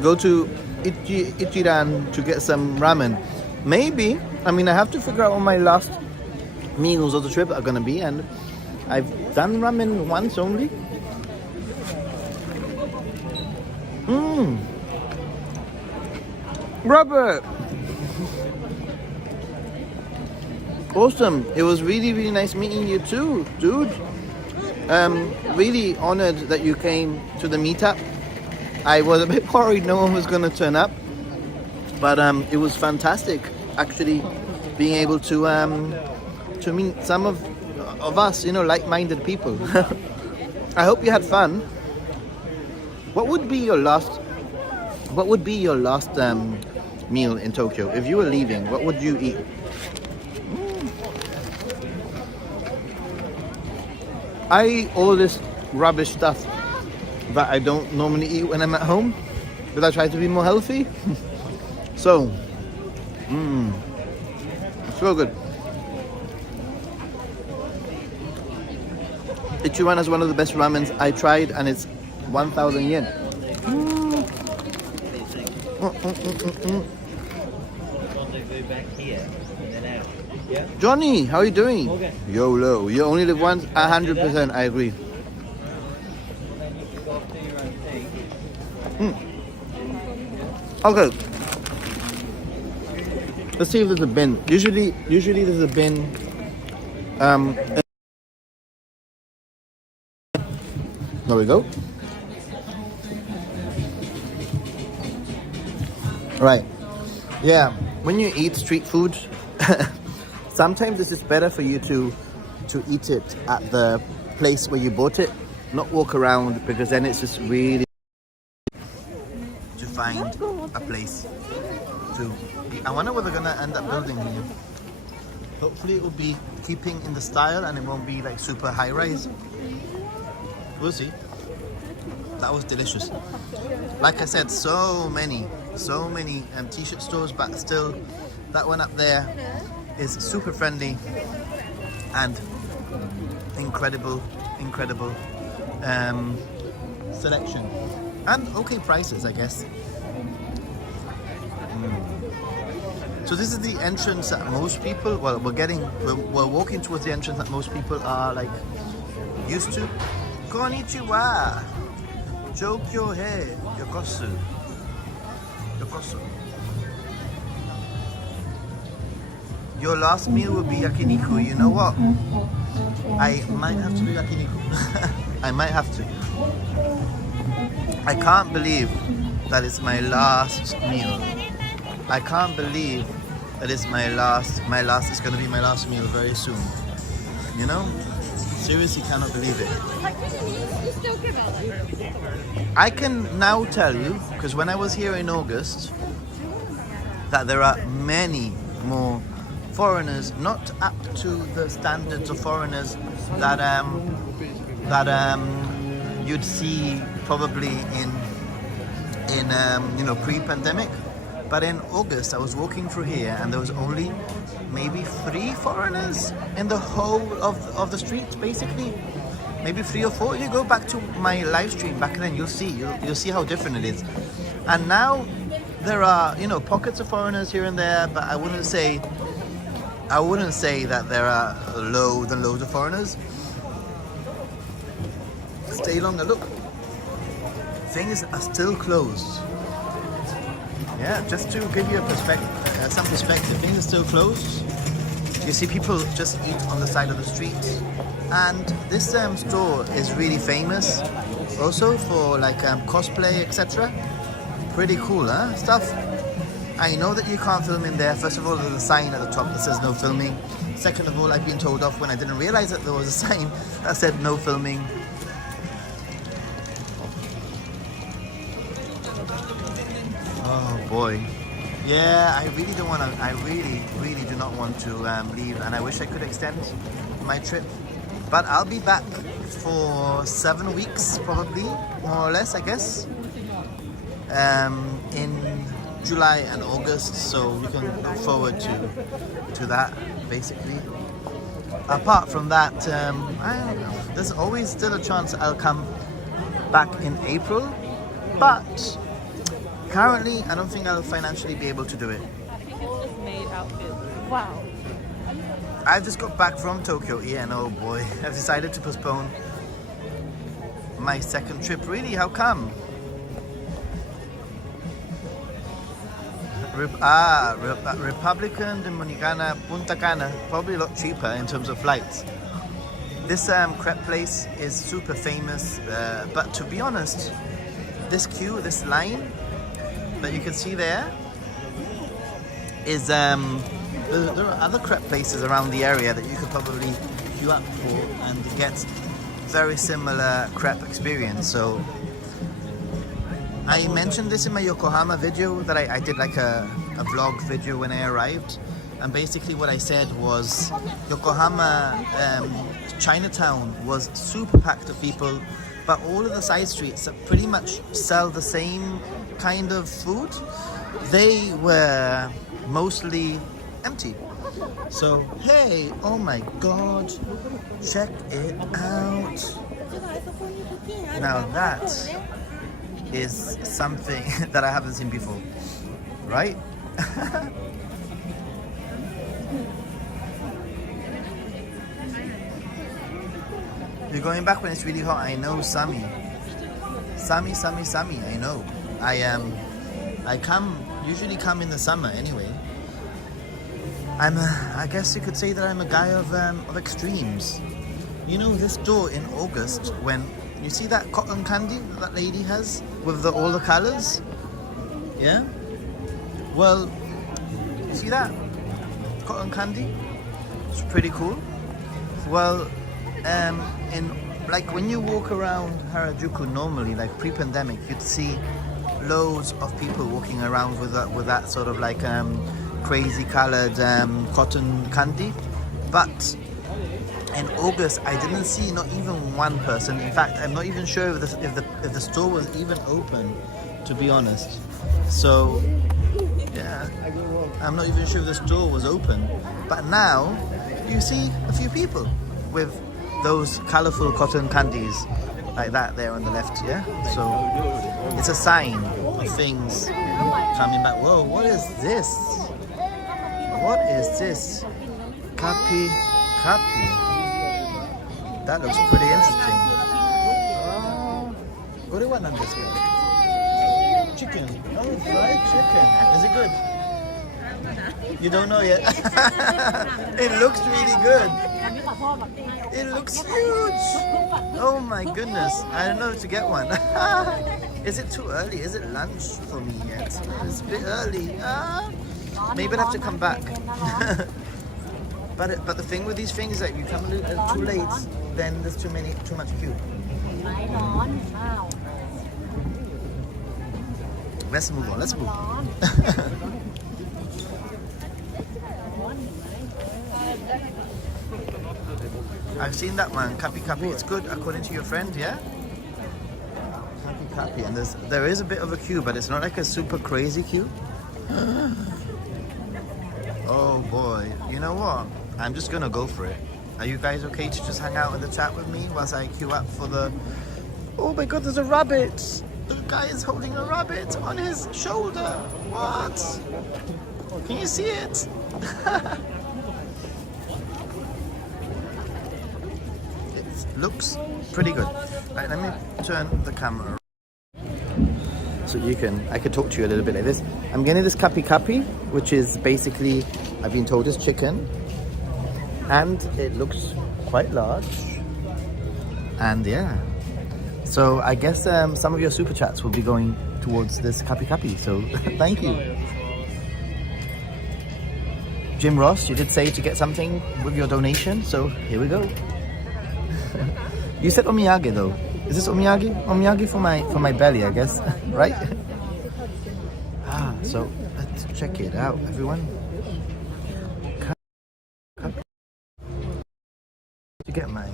Go to Ichiran to get some ramen. Maybe. I mean, I have to figure out what my last meals of the trip are gonna be, and I've done ramen once only. Robert! Awesome. It was really, really nice meeting you too, dude. Really honored that you came to the meetup. I was a bit worried no one was going to turn up, but it was fantastic actually being able to meet some of us, like-minded people. I hope you had fun. What would be your last meal in Tokyo? If you were leaving, what would you eat? I eat all this rubbish stuff that I don't normally eat when I'm at home, but I try to be more healthy. So, so good. Ichiran is one of the best ramens I tried, and it's 1,000 yen. Johnny, how are you doing? Okay. YOLO, you only live once. 100%, I agree. Okay. Let's see if there's a bin. Usually there's a bin. There we go. Right. Yeah. When you eat street food, sometimes it's just better for you to eat it at the place where you bought it, not walk around, because then it's just really to find a place to eat. I wonder what they're gonna end up building here. Hopefully it will be keeping in the style and it won't be like super high rise. We'll see. That was delicious. Like I said, so many t-shirt stores, but still that one up there is super friendly and incredible selection and okay prices, I guess. So this is the entrance that most people, well, we're walking towards the entrance that most people are like used to. Konnichiwa. Jokyo he. Yokosu. Yokosu. Your last meal will be yakiniku. You know what? I might have to do yakiniku. I might have to. I can't believe that it's my last meal. I can't believe that it's it's gonna be my last meal very soon. You know? Seriously cannot believe it. I can now tell you, because when I was here in August, that there are many more foreigners, not up to the standards of foreigners that you'd see probably in pre-pandemic. But in August, I was walking through here, and there was only maybe 3 foreigners in the whole of the street, basically. Maybe 3 or 4. If you go back to my live stream back then, you'll see how different it is. And now there are pockets of foreigners here and there, but I wouldn't say that there are loads and loads of foreigners. Stay longer. Look, things are still closed. Yeah, just to give you some perspective, things are still closed. You see people just eat on the side of the street. And this store is really famous also for like cosplay, etc. Pretty cool, huh? Stuff. I know that you can't film in there. First of all, there's a sign at the top that says no filming. Second of all, I've been told off when I didn't realize that there was a sign that said no filming. Oh boy. Yeah, I really don't want to, I really do not want to leave, and I wish I could extend my trip. But I'll be back for 7 weeks, probably, more or less, I guess. In July and August, so we can look forward to that, basically. Apart from that, I don't know. There's always still a chance I'll come back in April, but currently I don't think I'll financially be able to do it. Made outfit. Wow. I just got back from Tokyo, yeah, and oh boy, I've decided to postpone my second trip. Really, how come? Republican Dominicana, Punta Cana, probably a lot cheaper in terms of flights. This crepe place is super famous, but to be honest, this line that you can see there is there are other crepe places around the area that you could probably queue up for and get very similar crepe experience. So I mentioned this in my Yokohama video that I did like a vlog video when I arrived, and basically what I said was Yokohama Chinatown was super packed of people, but all of the side streets that pretty much sell the same kind of food, they were mostly empty. So hey, oh my god, check it out. Now that is something that I haven't seen before, right? You're going back when it's really hot. I know, Sami, I know. I usually come in the summer anyway. I guess you could say that I'm a guy of extremes. You know, this store in August, when you see that cotton candy that lady has with all the colors, yeah. Well, you see that cotton candy? It's pretty cool. Well, in like when you walk around Harajuku normally, like pre-pandemic, you'd see loads of people walking around with that sort of like crazy colored cotton candy. But in August, I didn't see not even one person. In fact, I'm not even sure if the store was even open, to be honest. So yeah, I'm not even sure if the store was open. But now you see a few people with those colorful cotton candies like that there on the left, yeah? So it's a sign of things coming back. Whoa, what is this? What is this? Kapi Kapi. That looks pretty interesting. What do you want on this one? Chicken. Oh, fried chicken. Is it good? You don't know yet? It looks really good. It looks huge. Oh my goodness. I don't know if to get one. Is it too early? Is it lunch for me yet? It's a bit early. Maybe I'll have to come back. But the thing with these things is that you come too late, then there's too much queue. Let's move on. Let's move on. I've seen that one, Kapi Kapi. It's good according to your friend, yeah? Kapi Kapi, and there is a bit of a queue, but it's not like a super crazy queue. Oh boy, you know what? I'm just gonna go for it. Are you guys okay to just hang out in the chat with me whilst I queue up for the... Oh my god, there's a rabbit! The guy is holding a rabbit on his shoulder. What? Can you see it? It looks pretty good. Right, let me turn the camera so I could talk to you a little bit like this. I'm getting this Kapi Kapi, which is basically, I've been told, is chicken. And it looks quite large. And yeah. So I guess some of your super chats will be going towards this Kapi Kapi. So thank you. Jim Ross, you did say to get something with your donation. So here we go. You said omiyage though. Is this omiyage? Omiyage for my belly, I guess. Right? So let's check it out, everyone. To get my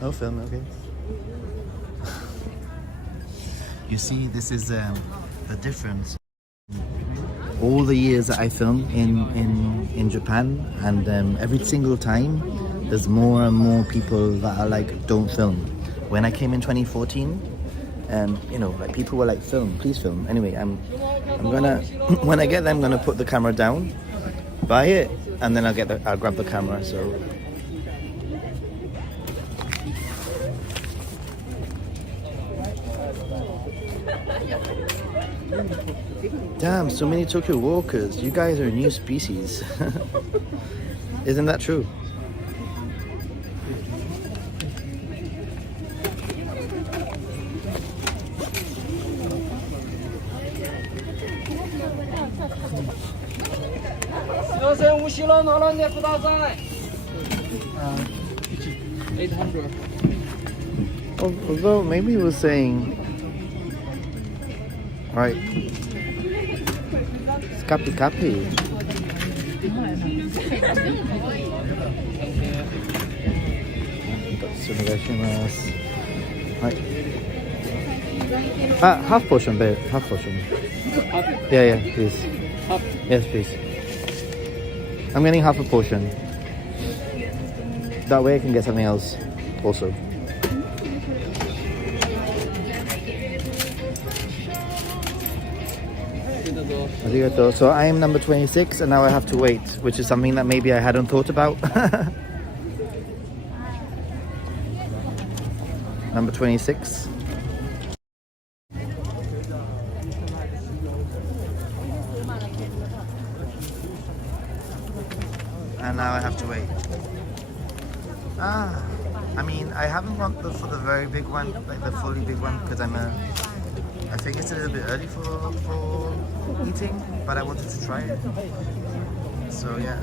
no film, okay. You see, this is the difference. All the years that I film in Japan, and every single time there's more and more people that are like, don't film. When I came in 2014, you know, like people were like, film, please film. Anyway, I'm gonna when I get there, I'm gonna put the camera down, buy it, and then I'll grab the camera. So damn, so many Tokyo walkers. You guys are a new species. Isn't that true? Although maybe he was saying, right, it's Kapi Kapi. Right. Half portion, babe. Half portion. Yeah, please. Yes, please. I'm getting half a portion. That way I can get something else also. Arigato. So I am number 26 and now I have to wait, which is something that maybe I hadn't thought about. Number 26. And now I have to wait. I mean, I haven't gone for the very big one, like the fully big one, because I think it's a little bit early for eating, but I wanted to try it. So yeah,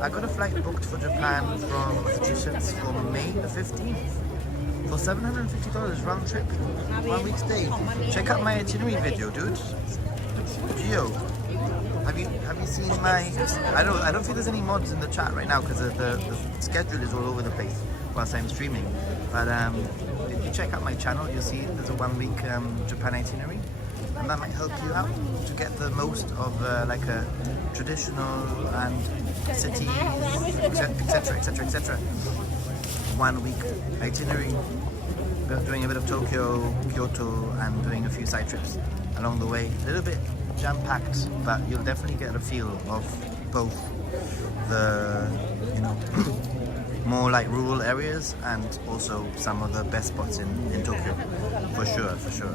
I got a flight booked for Japan from Massachusetts for May the 15th for $750 round trip, 1 week stay. Check out my itinerary video, dude. Gio, have you seen my? I don't think there's any mods in the chat right now because the schedule is all over the place whilst I'm streaming. But if you check out my channel, you'll see there's a 1 week Japan itinerary, and that might help you out to get the most of like a traditional and city, etc. 1 week itinerary. doing a bit of Tokyo, Kyoto, and doing a few side trips along the way. A little bit jam-packed, but you'll definitely get a feel of both the, you know, more like rural areas and also some of the best spots in Tokyo. For sure, for sure.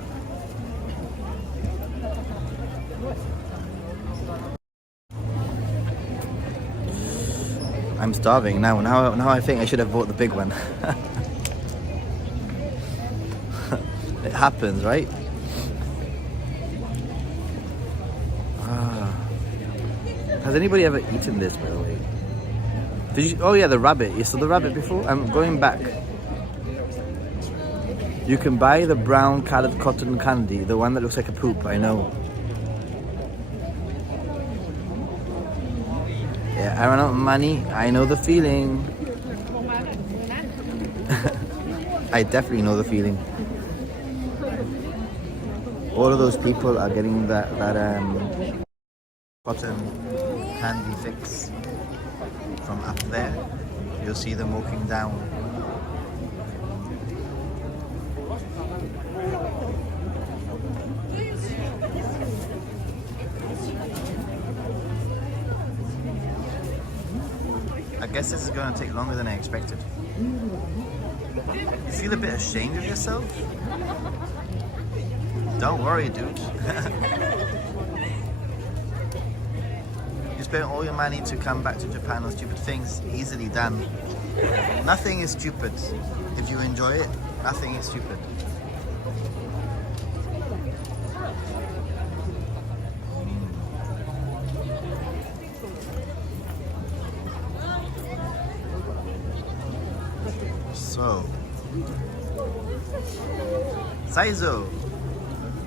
I'm starving now. Now I think I should have bought the big one. It happens, right? Has anybody ever eaten this, by the way? Did you? Oh yeah, the rabbit. You saw the rabbit before? I'm going back. You can buy the brown colored cotton candy, the one that looks like a poop, I know. Yeah, I run out of money. I know the feeling. I definitely know the feeling. All of those people are getting that cotton candy fix from up there. You'll see them walking down. I guess this is going to take longer than I expected. You feel a bit ashamed of yourself? Don't worry, dude. You spent all your money to come back to Japan on stupid things. Easily done. Nothing is stupid. If you enjoy it, nothing is stupid. So, Saizo,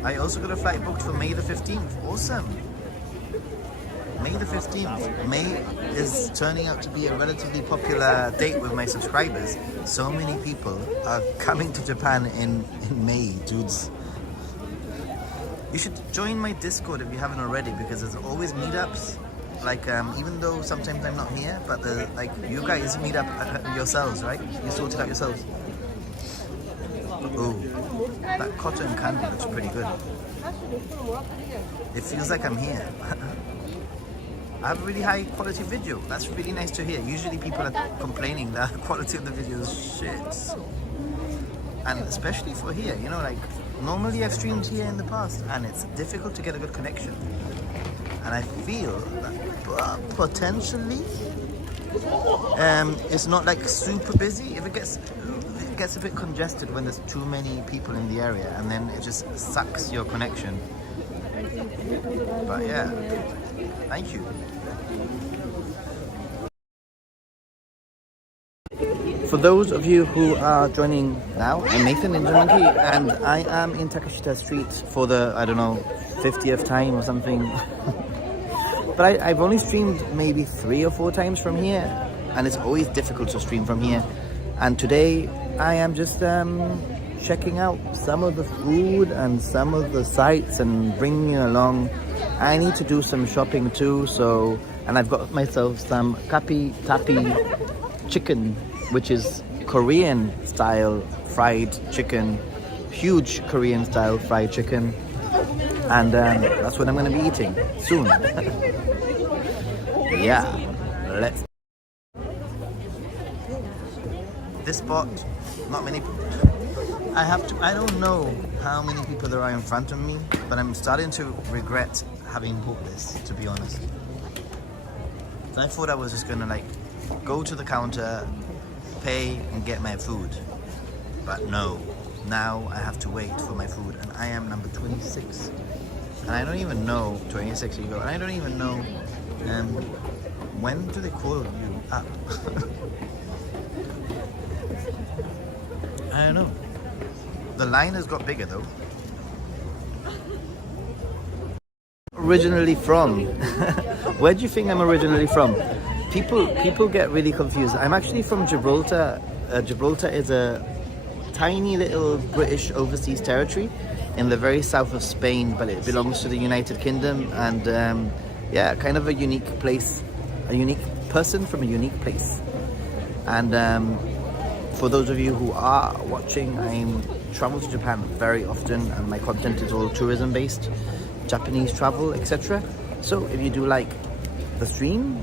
I also got a flight booked for May the 15th. Awesome. May the 15th. May is turning out to be a relatively popular date with my subscribers. So many people are coming to Japan in May, dudes. You should join my Discord if you haven't already, because there's always meetups. Like, even though sometimes I'm not here, but like, you guys meet up yourselves, right? You sort it out yourselves. Ooh, that cotton candy looks pretty good. It feels like I'm here. I have a really high quality video. That's really nice to hear. Usually people are complaining that the quality of the video is shit. And especially for here, you know, like, normally I've streamed here in the past and it's difficult to get a good connection. And I feel that potentially it's not like super busy. If it gets a bit congested when there's too many people in the area, and then it just sucks your connection. But yeah, thank you. For those of you who are joining now, I'm Nathan Ninja Monkey, and I am in Takeshita Street for the, I don't know, 50th time or something. But I've only streamed maybe 3 or 4 times from here, and it's always difficult to stream from here. And today I am just checking out some of the food and some of the sights and bringing it along. I need to do some shopping too, so, and I've got myself some kapi tapi chicken, which is Korean style fried chicken, huge Korean style fried chicken. And that's what I'm going to be eating soon. Yeah, let's. This spot, not many people. I don't know how many people there are in front of me, but I'm starting to regret having bought this, to be honest. So I thought I was just going to like go to the counter, pay and get my food. But no, now I have to wait for my food, and I am number 26. And I don't even know, 26 you go, and I don't even know, when do they call you up? I don't know. The line has got bigger though. Originally from? Where do you think I'm originally from? People get really confused. I'm actually from Gibraltar. Gibraltar is a tiny little British overseas territory in the very south of Spain, but it belongs to the United Kingdom, and yeah, kind of a unique place, a unique person from a unique place. And For those of you who are watching, I travel to Japan very often and my content is all tourism based, Japanese travel, etc. So if you do like the stream,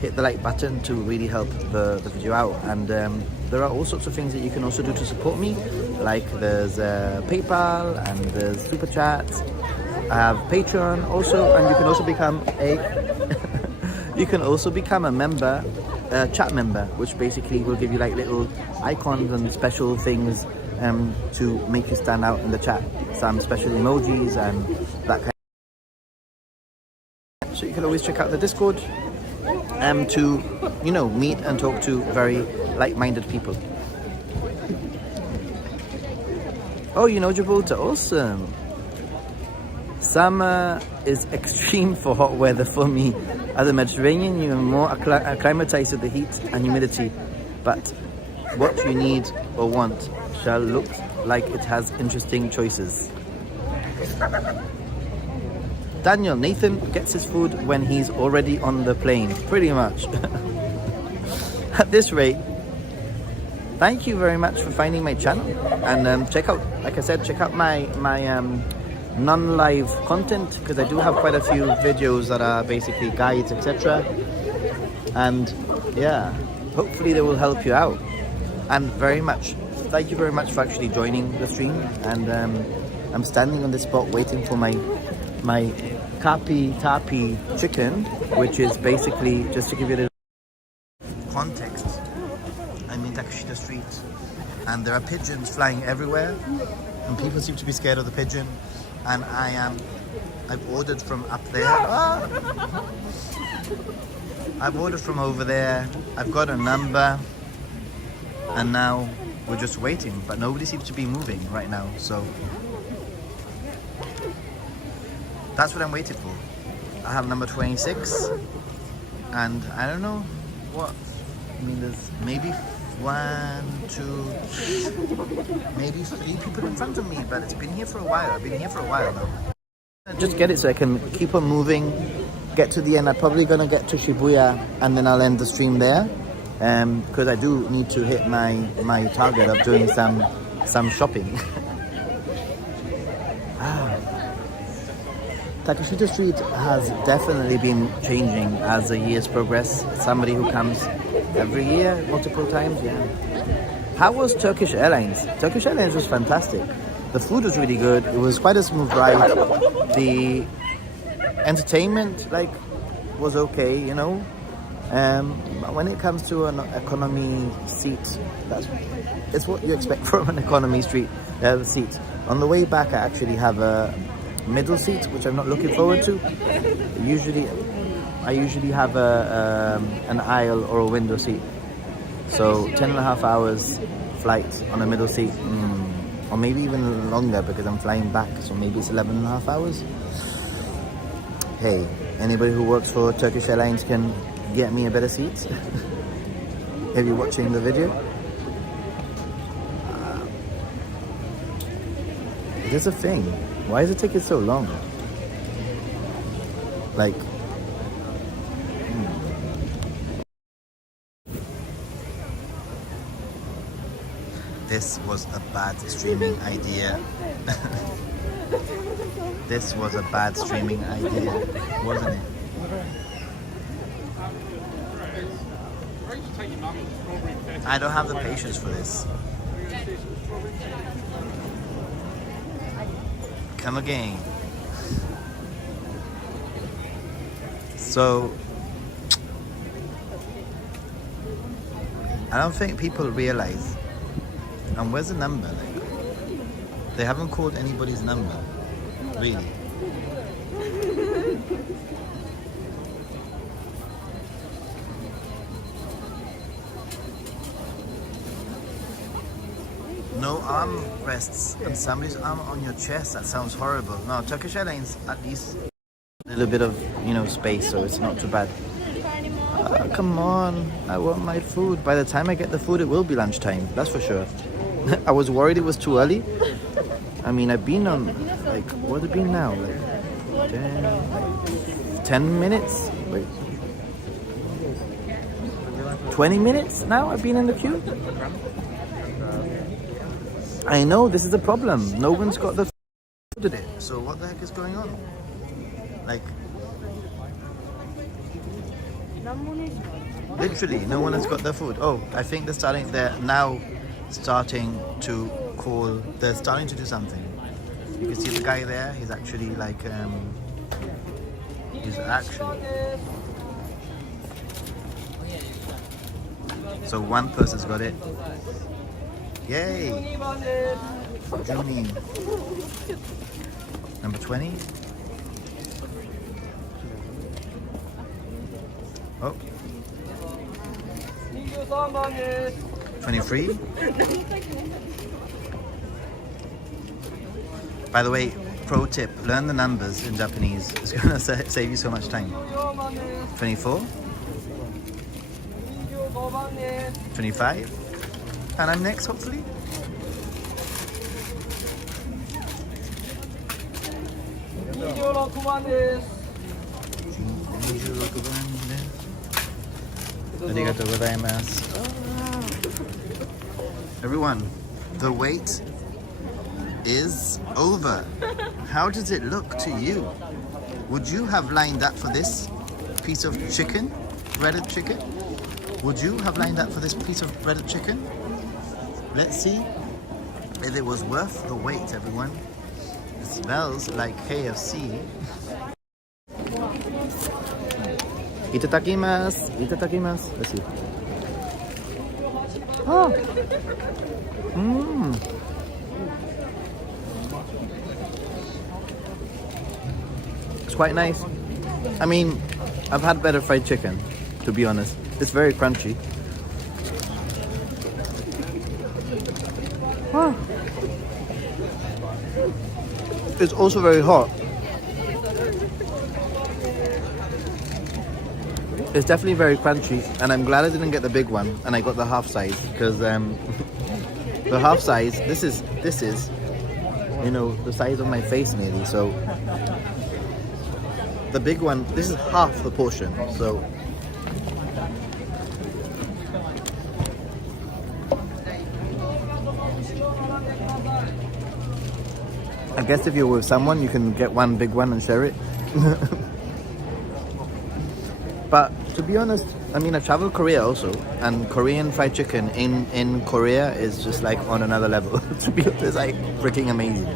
hit the like button to really help the video out. And there are all sorts of things that you can also do to support me, like there's PayPal and there's Super Chats. I have Patreon also, and you can also become a member, chat member, which basically will give you like little icons and special things to make you stand out in the chat. Some special emojis and that kind of. So you can always check out the Discord to, you know, meet and talk to very like-minded people. Oh, you know Gibraltar, awesome. Summer is extreme for hot weather for me. As a Mediterranean, you are more acclimatized to the heat and humidity, but what you need or want shall look like it has interesting choices. Daniel, Nathan gets his food when he's already on the plane, pretty much. At this rate, thank you very much for finding my channel, and check out, like I said, check out my non-live content, because I do have quite a few videos that are basically guides, etc. And yeah, hopefully they will help you out. And thank you very much for actually joining the stream. And I'm standing on this spot waiting for my kapi tapi chicken, which is basically, just to give you the context, I'm in Takeshita Street and there are pigeons flying everywhere and people seem to be scared of the pigeon, and I've ordered from up there. I've ordered from over there, I've got a number, and now we're just waiting, but nobody seems to be moving right now, so that's what I'm waiting for. I have number 26, and I don't know what, I mean, there's maybe 1, 2, maybe 3 people in front of me, but it's been here for a while. I've been here for a while now. Just get it so I can keep on moving, get to the end. I'm probably gonna get to Shibuya and then I'll end the stream there, because I do need to hit my target of doing some shopping. Takeshita Street has definitely been changing as the years progress. Somebody who comes every year, multiple times, yeah. How was Turkish Airlines? Turkish Airlines was fantastic. The food was really good. It was quite a smooth ride. The entertainment, was okay, you know. But when it comes to an economy seat, it's what you expect from an economy seat. On the way back, I actually have a middle seat, which I'm not looking forward to. I usually have an aisle or a window seat. So 10.5 hours flight on a middle seat, or maybe even longer because I'm flying back, so maybe it's 11.5 hours. Hey, anybody who works for Turkish Airlines can get me a better seat. If you're watching the video. There's a thing. Why does it take it so long? This was a bad streaming idea. This was a bad streaming idea, wasn't it? I don't have the patience for this. Come again. So I don't think people realize. And where's the number? They haven't called anybody's number, really. No arm rests and somebody's arm on your chest. That sounds horrible. No, Turkish Airlines at least a little bit of, space, so it's not too bad. Come on, I want my food. By the time I get the food, it will be lunchtime. That's for sure. I was worried it was too early. I mean, I've been on, what has it been now? 10 minutes? Wait. 20 minutes now I've been in the queue. I know, this is the problem. No one's got the ordered it. So what the heck is going on? Like, literally, no one has got their food. Oh, I think they're now starting to they're starting to do something. You can see the guy there, he's actually like, so one person's got it. Yay! Juni. Number 20. Oh. 23. By the way, pro tip, learn the numbers in Japanese. It's gonna save you so much time. 24. 25. And I'm next, hopefully. ありがとうございます. Everyone, the wait is over. How does it look to you? Would you have lined up for this piece of chicken, breaded chicken? Would you have lined up for this piece of breaded chicken? Let's see if it was worth the wait, everyone. It smells like KFC. Itadakimasu. Itadakimasu. Let's see. Oh. Mmm. It's quite nice. I mean, I've had better fried chicken, to be honest. It's very crunchy. Oh. It's also very hot. It's definitely very crunchy, and I'm glad I didn't get the big one and I got the half size, because the half size, this is you know, the size of my face nearly. So the big one, this is half the portion. So I guess if you're with someone, you can get one big one and share it. But to be honest, I mean, I traveled Korea also, and Korean fried chicken in Korea is just like on another level. To be honest, it's like freaking amazing.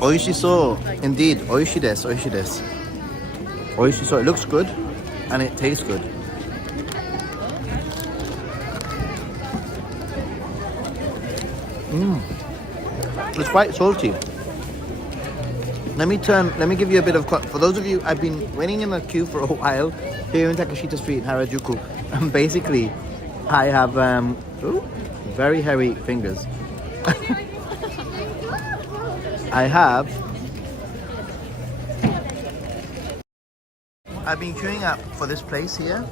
Oishiso, indeed, oishi desu, oishi desu. Oishiso, it looks good and it tastes good. It's quite salty. Let me give you a bit of, for those of you, I've been waiting in the queue for a while here in Takeshita Street in Harajuku, and basically I have very hairy fingers. I've been queuing up for this place here.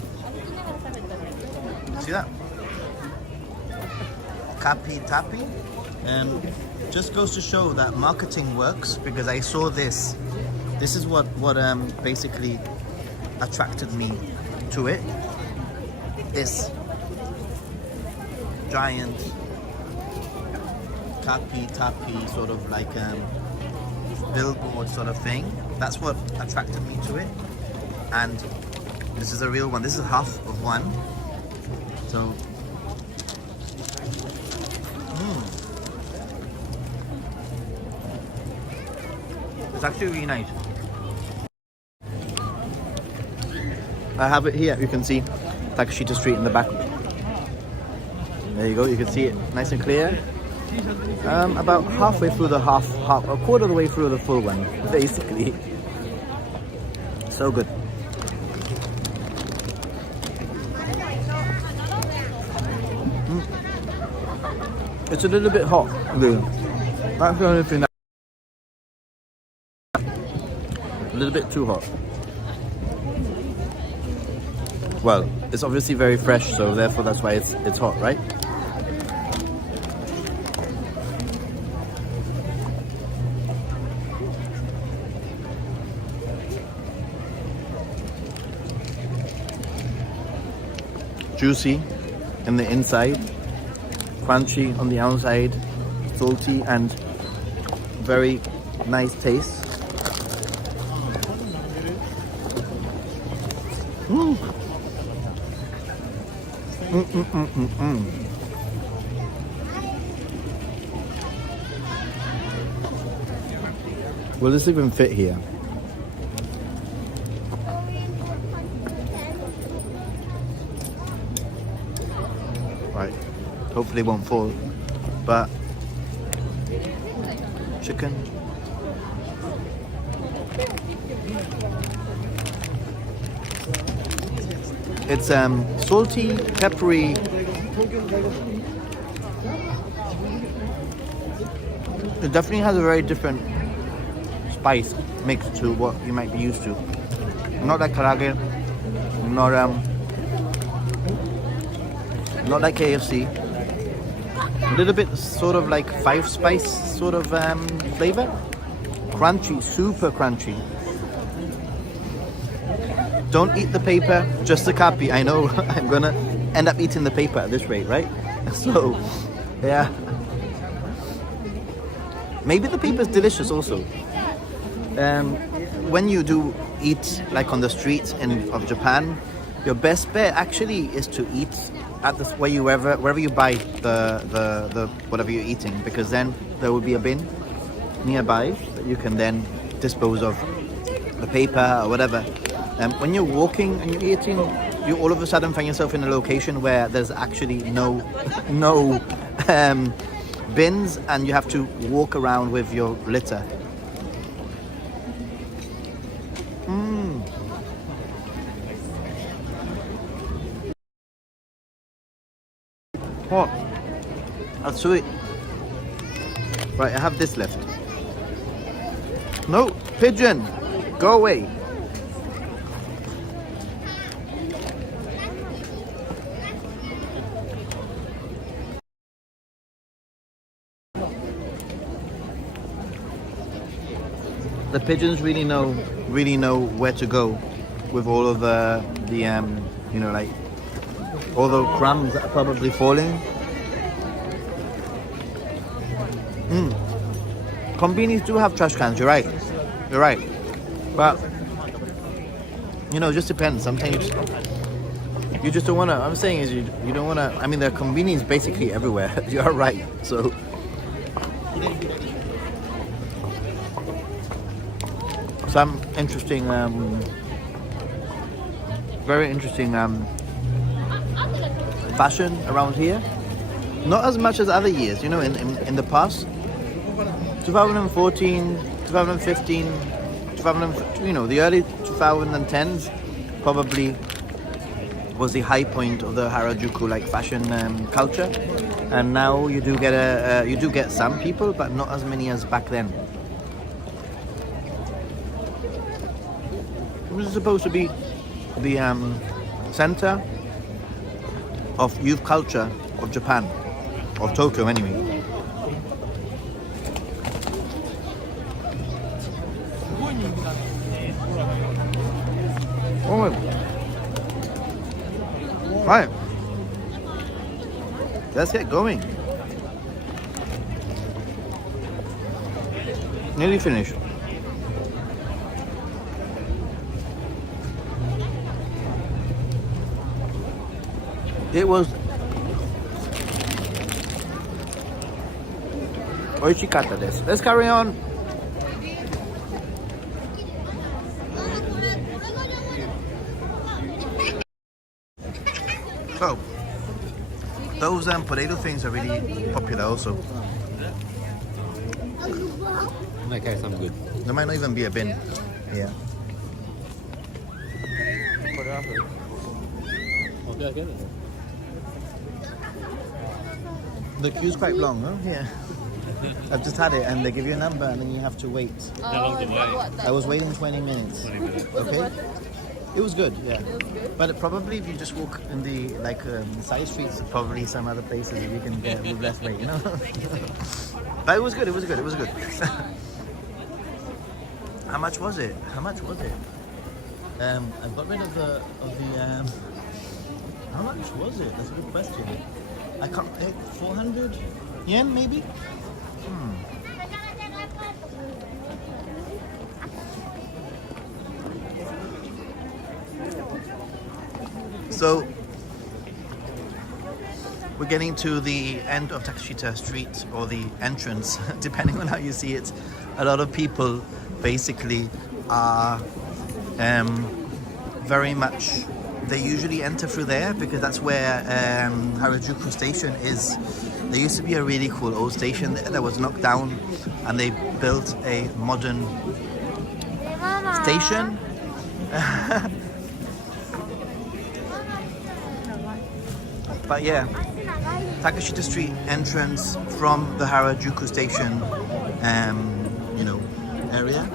See that? Kapi Tapi. Just goes to show that marketing works, because I saw this. This is what basically attracted me to it. This giant Kapi Tapi sort of like billboard sort of thing. That's what attracted me to it. And this is a real one. This is half of one. So it's actually really nice. I have it here. You can see Takeshita Street in the back. There you go. You can see it nice and clear. About halfway through the half, a quarter of the way through the full one, basically. So good. It's a little bit hot, though. That's the only thing that... A little bit too hot. Well, it's obviously very fresh, so therefore that's why it's hot, right? juicy in the inside, crunchy on the outside, salty and very nice taste. Mm. Will this even fit here? Right, hopefully it won't fall, but chicken. It's salty, peppery. It definitely has a very different spice mix to what you might be used to. Not like karage, not like KFC. A little bit sort of like five spice sort of flavor. Crunchy, super crunchy. Don't eat the paper, just the copy. I know I'm gonna end up eating the paper at this rate, right? So, yeah. Maybe the paper is delicious also. When you do eat like on the streets of Japan, your best bet actually is to eat at the wherever you buy the whatever you're eating, because then there will be a bin nearby that you can then dispose of the paper or whatever. When you're walking and you're eating, you all of a sudden find yourself in a location where there's actually no bins, and you have to walk around with your litter. What? That's sweet. Right, I have this left. No, pigeon, go away. The pigeons really know where to go with all of the you know, like all the crumbs that are probably falling. Convenience do have trash cans, you're right, but you know, it just depends. Sometimes you just don't want to, I'm saying is you don't want to, I mean, the convenience basically everywhere. You're right. So some interesting, very interesting fashion around here. Not as much as other years, you know, in the past. 2014, 2015, you know, the early 2010s probably was the high point of the Harajuku like fashion culture, and now you do get some people, but not as many as back then. This is supposed to be the center of youth culture of Japan, of Tokyo anyway. Oh, right. Let's get going. Nearly finished. It was oishikatta desu. Let's carry on. So, those potato things are really popular also. Might carry some good. There might not even be a bin here. The queue's quite long, huh? Yeah. I've just had it, and they give you a number, and then you have to wait. I was waiting 20 minutes. Okay. It was good, yeah. It was good. But probably if you just walk in the side streets, probably some other places you can get with less weight, you know. But it was good. It was good. It was good. How much was it? How much was it? I got rid of the. How much? much was it? That's a good question. I can't. 400 yen maybe. So we're getting to the end of Takeshita Street, or the entrance, depending on how you see it. A lot of people basically are very much, they usually enter through there because that's where Harajuku Station is. There used to be a really cool old station there that was knocked down, and they built a modern station. But yeah, Takeshita Street entrance from the Harajuku Station, you know, area.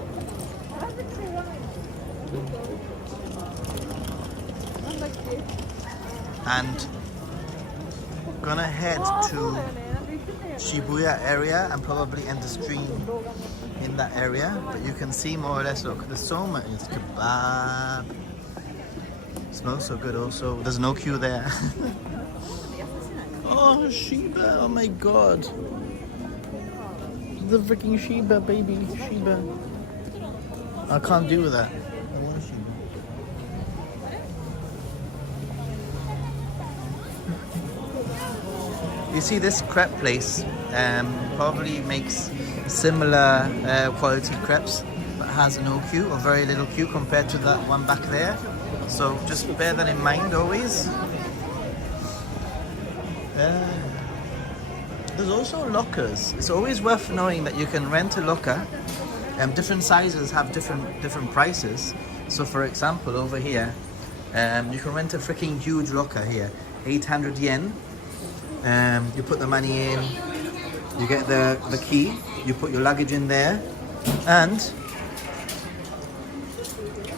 And gonna head to Shibuya area and probably end the stream in that area. But you can see more or less, look, the soma is kebab. Smells so good also. There's no queue there. Oh, Shiba, oh my god. The freaking Shiba, baby, Shiba. I can't deal with that. I want Shiba. You see, this crepe place probably makes similar quality crepes, but has no queue, or very little queue compared to that one back there. So just bear that in mind always. There's also lockers. It's always worth knowing that you can rent a locker. Different sizes have different prices. So for example, over here, you can rent a freaking huge locker here, 800 yen. You put the money in, you get the key, you put your luggage in there, and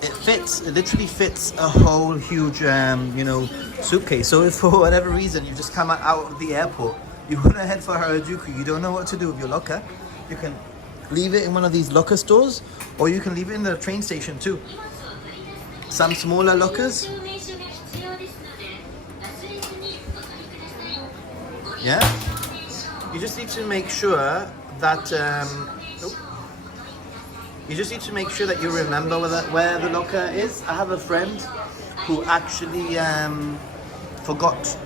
it literally fits a whole huge, you know, suitcase. So if for whatever reason you just come out of the airport, you want to head for Harajuku, you don't know what to do with your locker, you can leave it in one of these locker stores, or you can leave it in the train station too. Some smaller lockers. Yeah? You just need to make sure that you just need to make sure that you remember where the locker is. I have a friend who actually forgot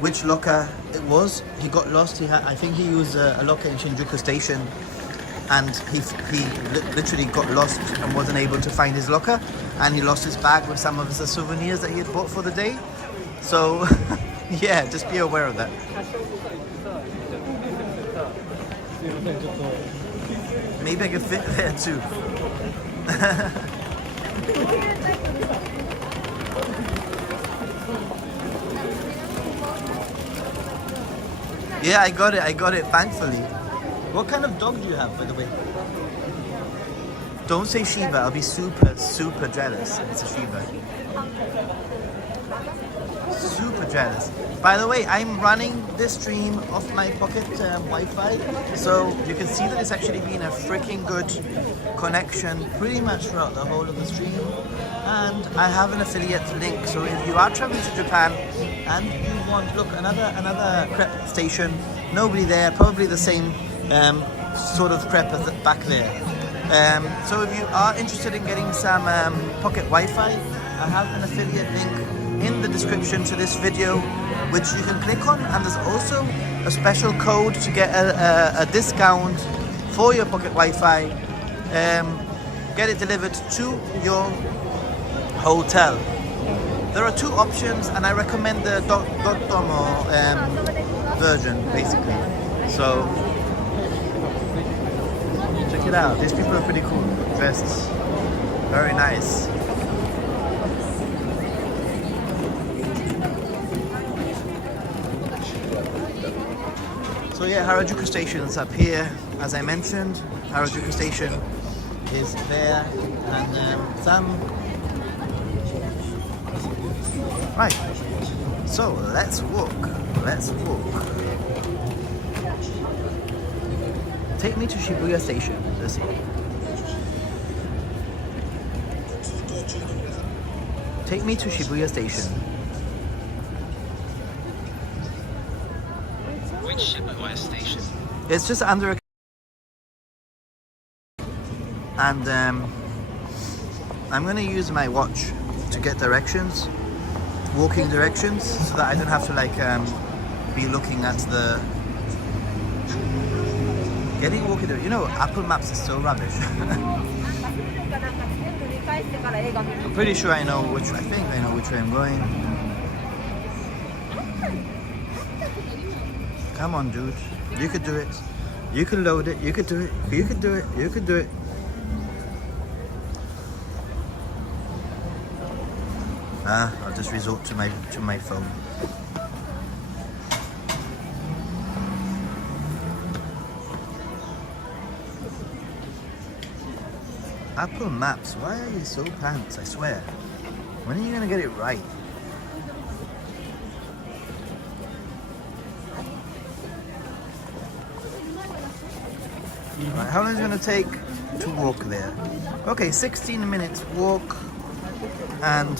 which locker it was. He got lost. I think he used a locker in Shinjuku Station, and he literally got lost and wasn't able to find his locker, and he lost his bag with some of his souvenirs that he had bought for the day. So yeah, just be aware of that. Maybe I could fit there too. Yeah, I got it, thankfully. What kind of dog do you have, by the way? Don't say Shiba, I'll be super jealous if it's a Shiba. Super jealous. By the way, I'm running this stream off my pocket Wi-Fi, so you can see that it's actually been a freaking good connection pretty much throughout the whole of the stream. And I have an affiliate link, so if you are traveling to Japan and you want, look, another crepe station, nobody there, probably the same sort of crepe as back there. So if you are interested in getting some pocket Wi-Fi, I have an affiliate link in the description to this video, which you can click on, and there's also a special code to get a discount for your pocket Wi-Fi. Get it delivered to your hotel. There are two options, and I recommend the Dotomo version, basically. So check it out. These people are pretty cool, dressed very nice. So yeah, Harajuku Station is up here. As I mentioned, Harajuku Station is there, and some... Right, so let's walk. Take me to Shibuya Station, let's see. Take me to Shibuya Station. Which Shibuya station? It's just under a... And I'm going to use my watch to get directions, walking directions, so that I don't have to like be looking at the... Getting walking there. You know, Apple Maps is so rubbish. I'm pretty sure I know which... I think I know which way I'm going. Come on, dude. You could do it. You could load it. You could do it. You could do it. You could do it. I'll just resort to my phone. Apple Maps, why are you so pants? I swear. When are you gonna get it right? Right, how long is it gonna take to walk there? Okay, 16 minutes walk and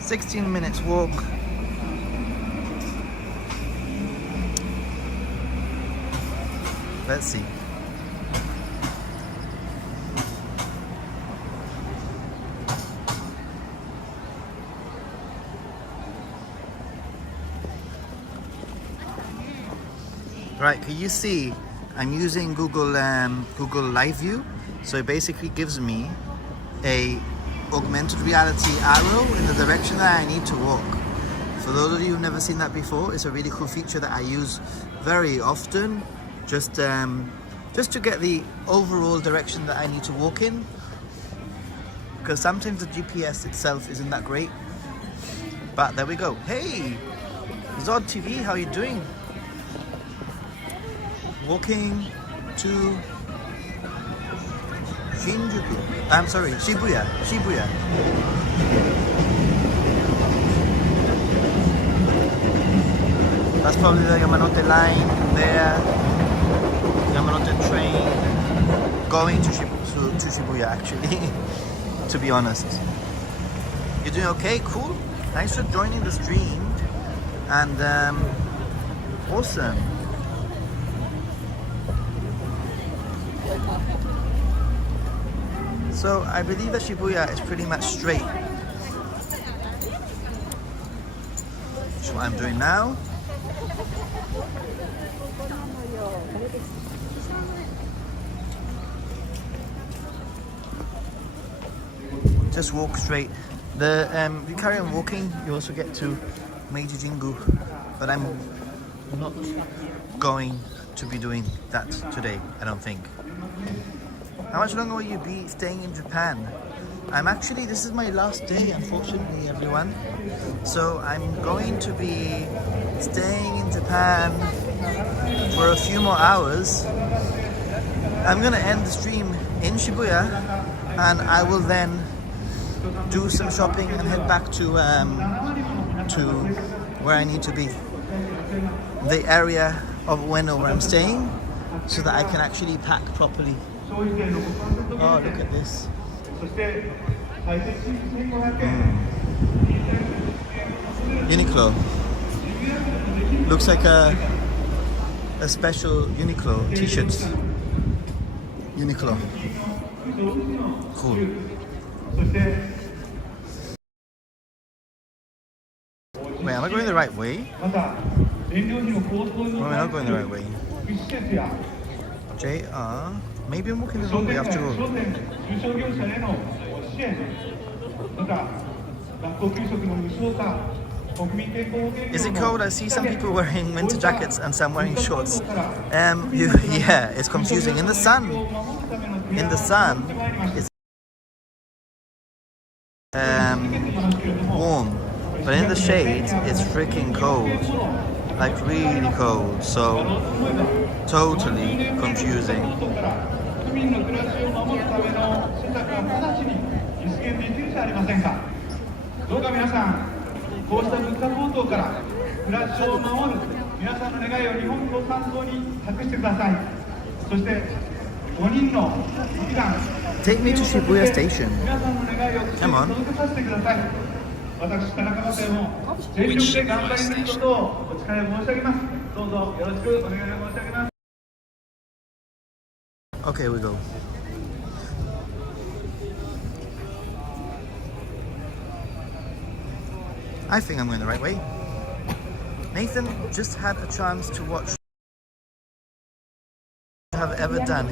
16 minutes walk. Let's see. Right, can you see I'm using Google Live View, so it basically gives me a augmented reality arrow in the direction that I need to walk. For those of you who've never seen that before, it's a really cool feature that I use very often, just to get the overall direction that I need to walk in, because sometimes the GPS itself isn't that great. But there we go. Hey, Zod TV, how are you doing? Walking to Shinjuku. I'm sorry, Shibuya. That's probably the Yamanote line there. Yamanote train going to Shibuya actually, to be honest. You're doing okay? Cool. Thanks for joining the stream. And awesome. So I believe that Shibuya is pretty much straight. That's what I'm doing now. Just walk straight. If you carry on walking, you also get to Meiji Jingu, but I'm not going to be doing that today, I don't think. How much longer will you be staying in Japan? This is my last day, unfortunately, everyone. So I'm going to be staying in Japan for a few more hours. I'm gonna end the stream in Shibuya, and I will then do some shopping and head back to where I need to be, the area of Ueno where I'm staying, so that I can actually pack properly. Oh, look at this. Uniqlo. Looks like a special Uniqlo t-shirts. Uniqlo. Cool. Wait, am I going the right way? No, we're not going the right way. JR. Maybe I'm walking the wrong way after all. Is it cold? I see some people wearing winter jackets and some wearing shorts. Yeah, it's confusing. In the sun, it's warm, but in the shade, it's freaking cold, like really cold. So totally confusing. Take me to Shibuya Station. Come on. Which Shibuya station? Okay, we go. I think I'm going the right way. Nathan just had a chance to watch have ever done.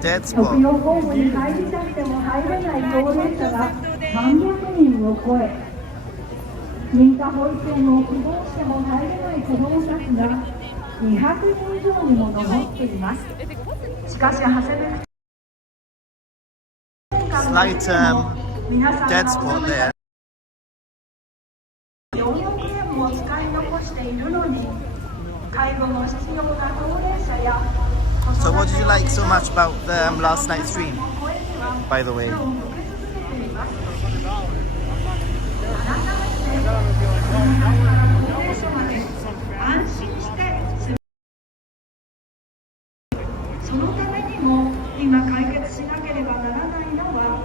Dead 特 spot. 養ホームに入りたくても入れない高齢者が300人を超え、認可保育園を希望しても入れない子どもたちが200人以上にも上っています。しかし、長谷部 Slight dead spot there. 4億円も使い残しているのに、介護の必要な高齢者や So what did you like so much about the last night's stream, by the way? 安心してそのためにも今解決しなければならないのは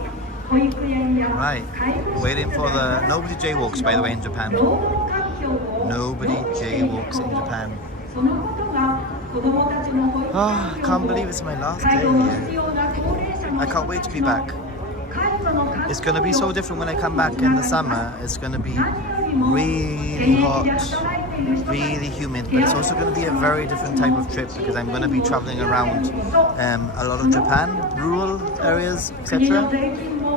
保育園や Right, 介護施 waiting 設 for な the... Nobody jaywalks, by the way, in Japan. 労働環境を Nobody jaywalks in Japan. そのことが子どもたちの保育 Ah, 環 can't 境 believe を it's my last 介 day 護の必 here. 要な高齢者の I can't wait to be back. It's going to be so different when I come back in the summer. It's going to be really hot, really humid, but it's also going to be a very different type of trip because I'm going to be traveling around a lot of Japan, rural areas, etc.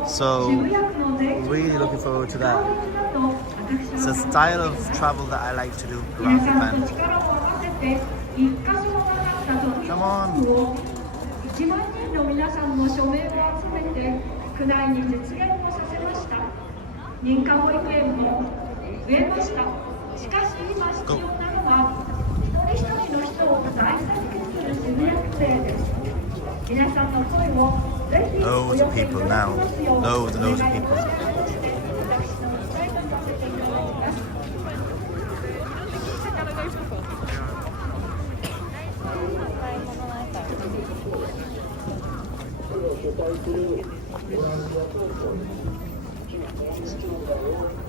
So, really looking forward to that. It's a style of travel that I like to do around Japan. Come on. 1万人の皆さんの署名を集めて区内に実現をさせました。認可保育園も増えました。しかし今必要なのは一人一人の人を大切にする渋谷区政です。皆さんの声をぜひお Loads 寄 of せい people ただ now. きますよう Loads お and 願い loads of いたし people. ます。私の最後させていただきます。 Bye.